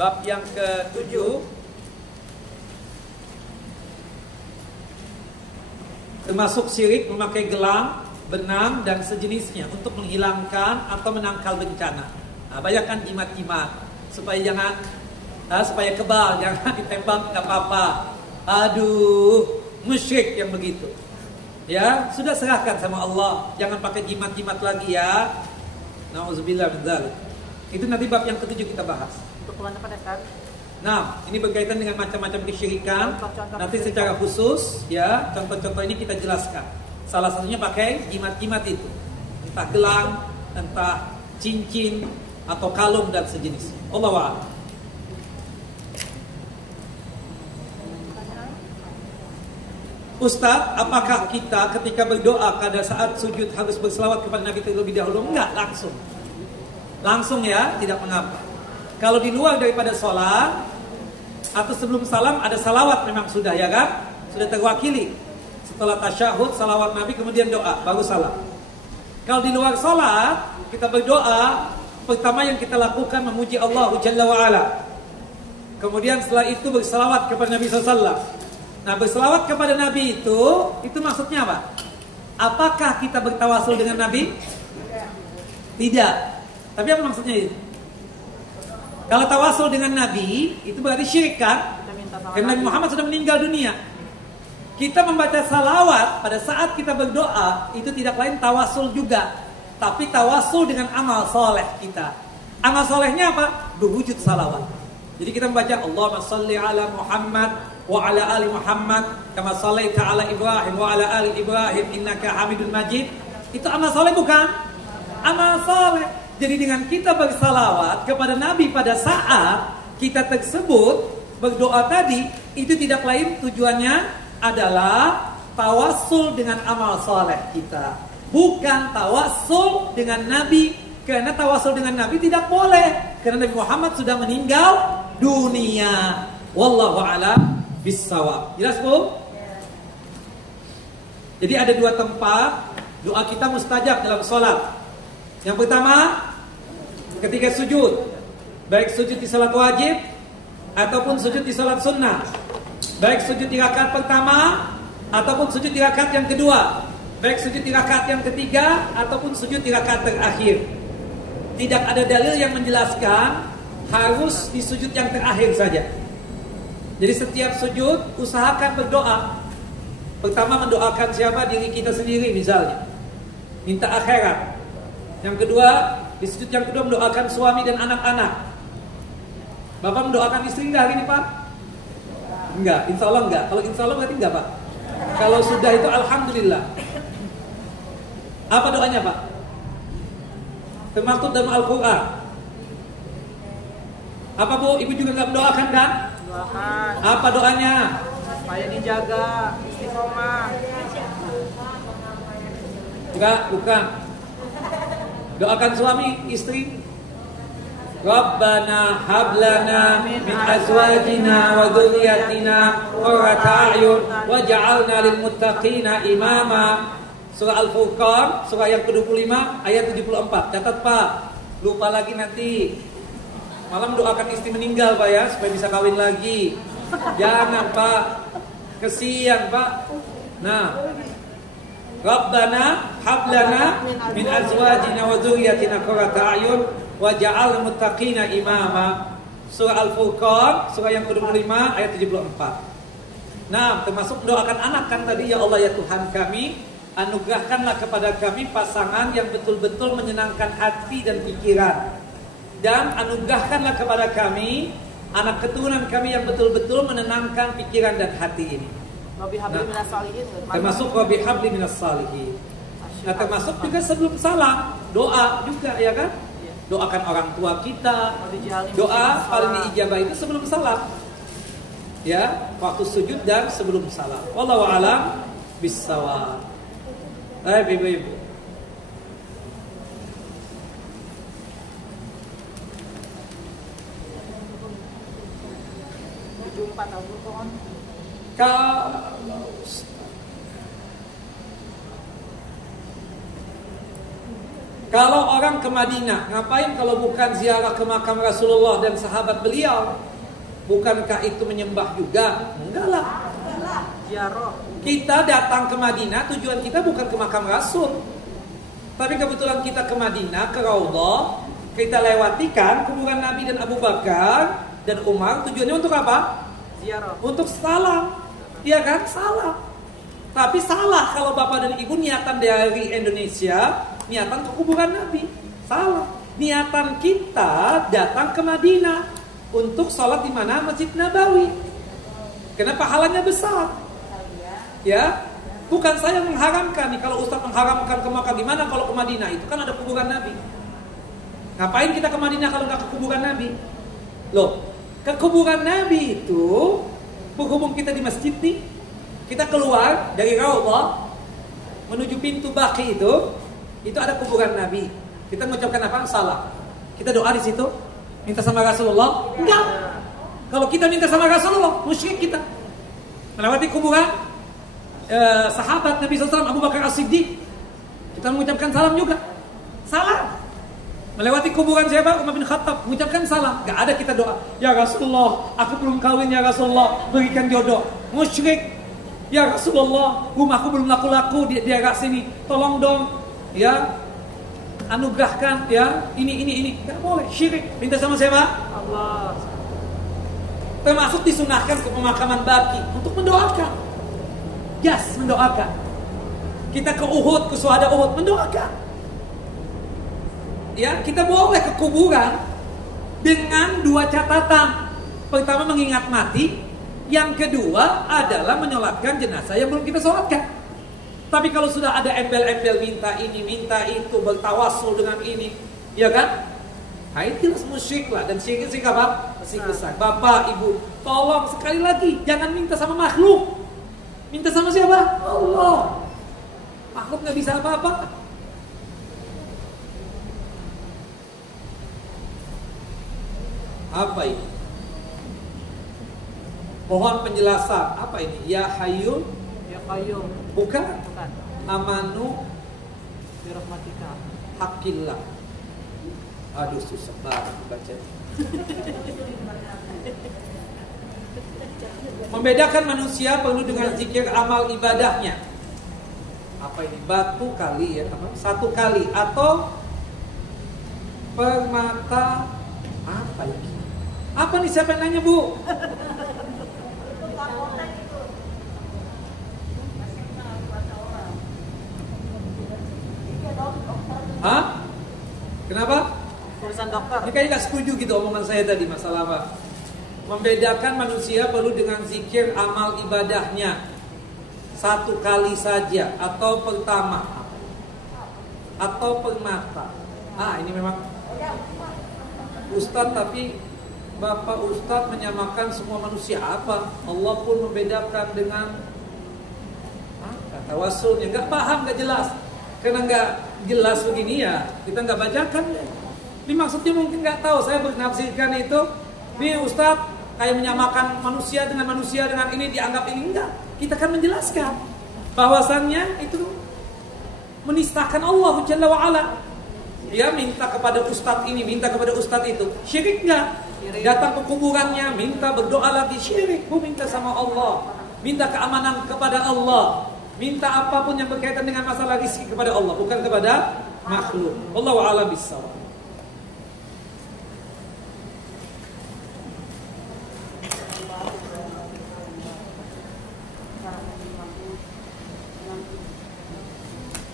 bab yang ke-7 termasuk syirik memakai gelang, benang dan sejenisnya untuk menghilangkan atau menangkal bencana. Nah, bayangkan jimat-jimat supaya jangan, supaya kebal, jangan ditembak nggak apa-apa. Aduh, musyrik yang begitu. Ya, sudah serahkan sama Allah, jangan pakai jimat-jimat lagi ya. Nauzubillah min dzalik. Itu nanti bab yang ke-7 kita bahas. Untuk bulan depan ya, Ustaz. Nah, ini berkaitan dengan macam-macam kesyirikan. Contoh-contoh Nanti kesyirikan. secara khusus ya, contoh-contoh ini kita jelaskan. Salah satunya pakai jimat-jimat itu. Entah gelang, entah cincin atau kalung dan sejenis. Allahu a'lam. Ustaz, apakah kita ketika berdoa pada saat sujud harus berselawat kepada Nabi terlebih dahulu? Enggak, langsung. Langsung ya, tidak mengapa. Kalau di luar daripada sholat atau sebelum salam ada salawat memang sudah ya kan? Sudah terwakili. Setelah tasyahud, salawat Nabi kemudian doa, baru salam. Kalau di luar sholat kita berdoa, pertama yang kita lakukan memuji Allah Jalla wa'ala. Kemudian setelah itu bersalawat kepada Nabi SAW. Nah, berselawat kepada Nabi itu maksudnya apa? Apakah kita bertawasul dengan Nabi? Tidak. Tapi apa maksudnya itu? Kalau tawasul dengan Nabi itu berarti syirik kan? Karena Nabi Muhammad sudah meninggal dunia. Kita membaca salawat pada saat kita berdoa itu tidak lain tawasul juga, tapi tawasul dengan amal soleh kita. Amal solehnya apa? Berwujud salawat. Jadi kita membaca Allahumma salli ala Muhammad wa ala ali Muhammad kama sallaita ala Ibrahim wa ala ali Ibrahim innaka Hamidul Majid. Itu amal soleh bukan? Amal soleh. Jadi dengan kita bersalawat kepada Nabi pada saat kita tersebut berdoa tadi, itu tidak lain tujuannya adalah tawassul dengan amal soleh kita, bukan tawassul dengan Nabi. Karena tawassul dengan Nabi tidak boleh, karena Nabi Muhammad sudah meninggal dunia. Wallahu a'lam bissawab. Jelas Bu? Jadi ada dua tempat doa kita mustajab dalam sholat. Yang pertama ketika sujud, baik sujud di salat wajib ataupun sujud di salat sunnah, baik sujud di rakaat pertama ataupun sujud di rakaat yang kedua, baik sujud di rakaat yang ketiga ataupun sujud di rakaat terakhir. Tidak ada dalil yang menjelaskan harus di sujud yang terakhir saja. Jadi setiap sujud usahakan berdoa. Pertama mendoakan siapa? Diri kita sendiri misalnya, minta akhirat. Yang kedua, di sujud yang kedua mendoakan suami dan anak-anak. Bapak mendoakan istri enggak hari ini Pak? Enggak, insya Allah enggak. Kalau insya Allah berarti enggak Pak. Kalau sudah itu alhamdulillah. Apa doanya Pak? Termaktub dalam Al-Quran. Apa Bu? Ibu juga enggak mendoakan kan? Doakan Apa doanya? supaya dijaga istiqomah. Enggak, bukan. Doakan suami, istri. Rabbana hablana min azwajina wa dzurriyyatina qurrata a'yun waj'alna lil muttaqina imama. Surah Al-Furqan, surah yang ke-25 ayat 74. Catat Pak, lupa lagi nanti. Malam doakan istri meninggal Pak ya, supaya bisa kawin lagi. Jangan Pak, kesian Pak. Nah, Rabbana hablana min azwajina wa dzurriyyatina qurrata a'yun waj'alna muttaqina imama. Surah Al-Furqan, surah yang ke-25 ayat 74. Nah, termasuk mendoakan anak kan tadi, ya Allah ya Tuhan kami, anugerahkanlah kepada kami pasangan yang betul-betul menyenangkan hati dan pikiran, dan anugerahkanlah kepada kami anak keturunan kami yang betul-betul menenangkan pikiran dan hati ini. Rabbi habli minas salihin. Termasuk Rabbi habli minas salihin. Nah, termasuk juga sebelum salam doa juga ya kan? Doakan orang tua kita. Doa paling diijabah itu sebelum salam. Ya, waktu sujud dan sebelum salam. Wallahu a'lam bissawab. Baik ibu-ibu. Kalau orang ke Madinah, ngapain kalau bukan ziarah ke makam Rasulullah dan sahabat beliau? Bukankah itu menyembah juga? Enggak lah. Ziarah. Kita datang ke Madinah, tujuan kita bukan ke makam Rasul. Tapi kebetulan kita ke Madinah, ke Raudhah, kita lewati kan kuburan Nabi dan Abu Bakar dan Umar. Tujuannya untuk apa? Ziarah. Untuk salam. Iya kan? Salam. Tapi salah kalau bapak dan ibu niatan dari Indonesia, niatan ke kuburan Nabi. Salah. niatan kita datang ke Madinah untuk sholat di mana? Masjid Nabawi. Karena pahalanya besar. Ya, bukan saya mengharamkan nih. Kalau Ustaz mengharamkan ke Makkah, gimana kalau ke Madinah? Itu kan ada kuburan Nabi. Ngapain kita ke Madinah kalau nggak ke kuburan Nabi? Loh, ke kuburan Nabi itu berhubung kita di masjid nih, kita keluar dari Raudhah menuju pintu Baqi itu ada kuburan Nabi. Kita mengucapkan apa? Salam. Kita doa di situ, minta sama Rasulullah? Enggak. Kalau kita minta sama Rasulullah, musyrik kita. Melewati kuburan sahabat Nabi SAW, Abu Bakar As-Siddiq, kita mengucapkan salam juga. Salam. Melewati kuburan siapa? Umar bin Khattab, mengucapkan salam. Gak ada kita doa, ya Rasulullah, aku belum kawin ya Rasulullah, berikan jodoh. Musyrik. Ya Rasulullah, rumahku belum laku-laku di daerah sini, tolong dong, ya anugerahkan, ya ini. Gak boleh, syirik. Minta sama siapa? Allah. Termasuk disunahkan ke pemakaman Baqi untuk mendoakan. Yes, mendoakan. Kita ke Uhud, ke syuhada Uhud, mendoakan. Ya, kita boleh ke kuburan dengan dua catatan. Pertama, mengingat mati. Yang kedua adalah menyolatkan jenazah yang belum kita sholatkan. Tapi kalau sudah ada embel-embel minta ini, minta itu, bertawassul dengan ini, ya kan? Nah, itu musyrik lah. Dan syirik apa? Syirik besar. Bapak, ibu, tolong sekali lagi jangan minta sama makhluk. Minta sama siapa? Allah. Makhluk nggak bisa apa-apa. Apa ini? Mohon penjelasan. Apa ini? Ya Hayyun, Ya Qayyum. bukan? Bukan. Amanu Birahmatika. Hakillah. Aduh, susah banget baca. Membedakan manusia perlu dengan zikir amal ibadahnya. Apa ini? Batu kali ya, satu kali atau permata apa ini? Apa nih, siapa yang nanya, Bu? Hah? Kenapa? Urusan dokter. Ini kayaknya gak setuju gitu omongan saya tadi, masalah apa? Membedakan manusia perlu dengan zikir amal ibadahnya. Satu kali saja atau pertama atau permata. Ini memang Ustadz, tapi Bapak Ustadz menyamakan semua manusia apa? Allah pun membedakan dengan tawassulnya. Gak paham, gak jelas. Karena gak jelas begini ya, kita gak bacakan deh. Ini maksudnya mungkin gak tahu. Saya menafsirkan itu, ini Ustadz kayak menyamakan manusia dengan ini, dianggap ini. Enggak, kita kan menjelaskan bahwasannya itu menistakan Allah Jalla wa'ala. Ya, minta kepada Ustadz ini, minta kepada Ustadz itu, syirik enggak? Datang ke kuburannya, minta berdoa lagi, syirik. Minta sama Allah, minta keamanan kepada Allah, minta apapun yang berkaitan dengan masalah rezeki kepada Allah, bukan kepada makhluk. Wallahu a'lam bishawab.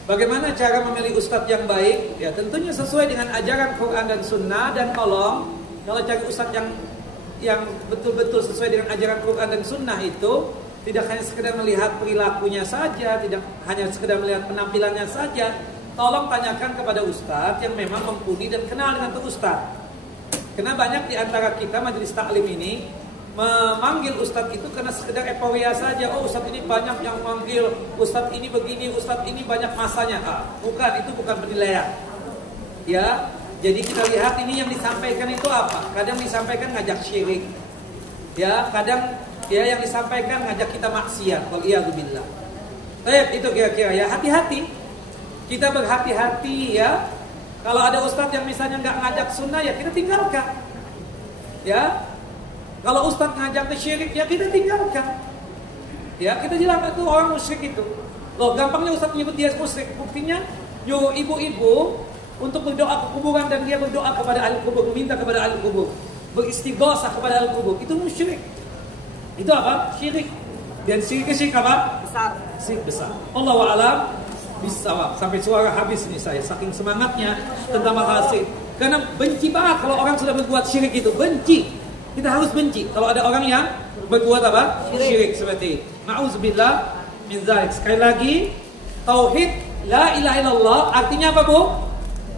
Bagaimana cara memilih ustadz yang baik? Ya, tentunya sesuai dengan ajaran Quran dan Sunnah. Dan tolong, kalau cari ustadz yang betul-betul sesuai dengan ajaran Quran dan Sunnah itu, tidak hanya sekedar melihat perilakunya saja, tidak hanya sekedar melihat penampilannya saja. Tolong tanyakan kepada ustadz yang memang mumpuni dan kenal dengan tuh ustadz. Karena banyak di antara kita majelis taklim ini memanggil ustadz itu karena sekedar euforia saja. Oh, ustadz ini banyak yang manggil, ustadz ini begini, ustadz ini banyak masanya. Bukan, itu bukan penilaian. Ya, jadi kita lihat ini yang disampaikan itu apa. Kadang disampaikan ngajak syirik. Ya, kadang ya yang disampaikan ngajak kita maksiat. Waliyadzubillah. Baik, itu kira-kira ya, hati-hati. Kita berhati-hati ya. Kalau ada ustadz yang misalnya nggak ngajak sunnah, ya kita tinggalkan. Ya. Kalau ustadz ngajak ke syirik, ya kita tinggalkan. Ya, kita jelaskan itu orang musyrik itu. Loh, gampangnya ustadz menyebut dia musyrik. Buktinya, nyuruh ibu-ibu untuk berdoa ke kuburan dan dia berdoa kepada ahli kubur, meminta kepada ahli kubur, beristighosah kepada ahli kubur. Itu musyrik. Itu apa? Syirik. Dan syirik apa? Besar. Syirik besar. Allahu a'lam bishawab. Sampai suara habis nih saya, saking semangatnya tentang makasih. Karena benci banget kalau orang sudah berbuat syirik itu, benci. Kita harus benci kalau ada orang yang berbuat apa? Syirik seperti itu. Na'udzubillah min dzalik. Sekali lagi, tauhid la ilaha illallah artinya apa, Bu?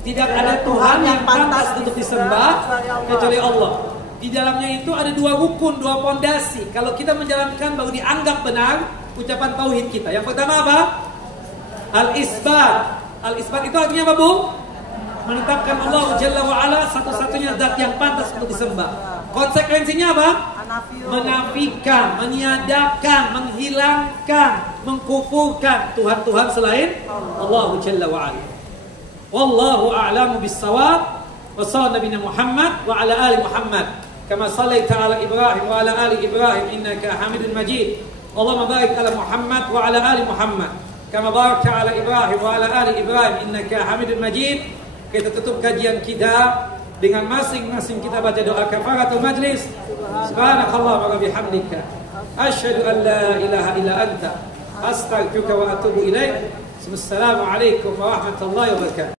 Tidak ada Tuhan yang pantas untuk disembah kecuali Allah. Di dalamnya itu ada dua rukun, dua pondasi. Kalau kita menjalankan baru dianggap benar ucapan tauhid kita. Yang pertama apa? Al-isbat. Al-isbat itu artinya apa, Bu? Menetapkan Allah Jalla wa'ala satu-satunya zat yang pantas untuk disembah. Konsekuensinya apa? Menafikan, meniadakan, menghilangkan, mengkufurkan Tuhan-Tuhan selain Allah Jalla wa'ala. Wallahu a'lamu bis-shawab. Wa sallallahu nabiyana Muhammad wa ala ali Muhammad kama sallaita ala Ibrahim wa ala ali Ibrahim innaka Hamidun Majid. Allahumma barik ala Muhammad wa ala ali Muhammad kama barakta ala Ibrahim wa ala ali Ibrahim innaka Hamidun Majid. Kita tutup kajian kita dengan masing-masing kita baca doa kafaratul majlis. Subhanakallah wa bihamdika asyhadu an la ilaha illa anta astaghfiruka wa atubu ilaik. Wassalamualaikum warahmatullahi wabarakatuh.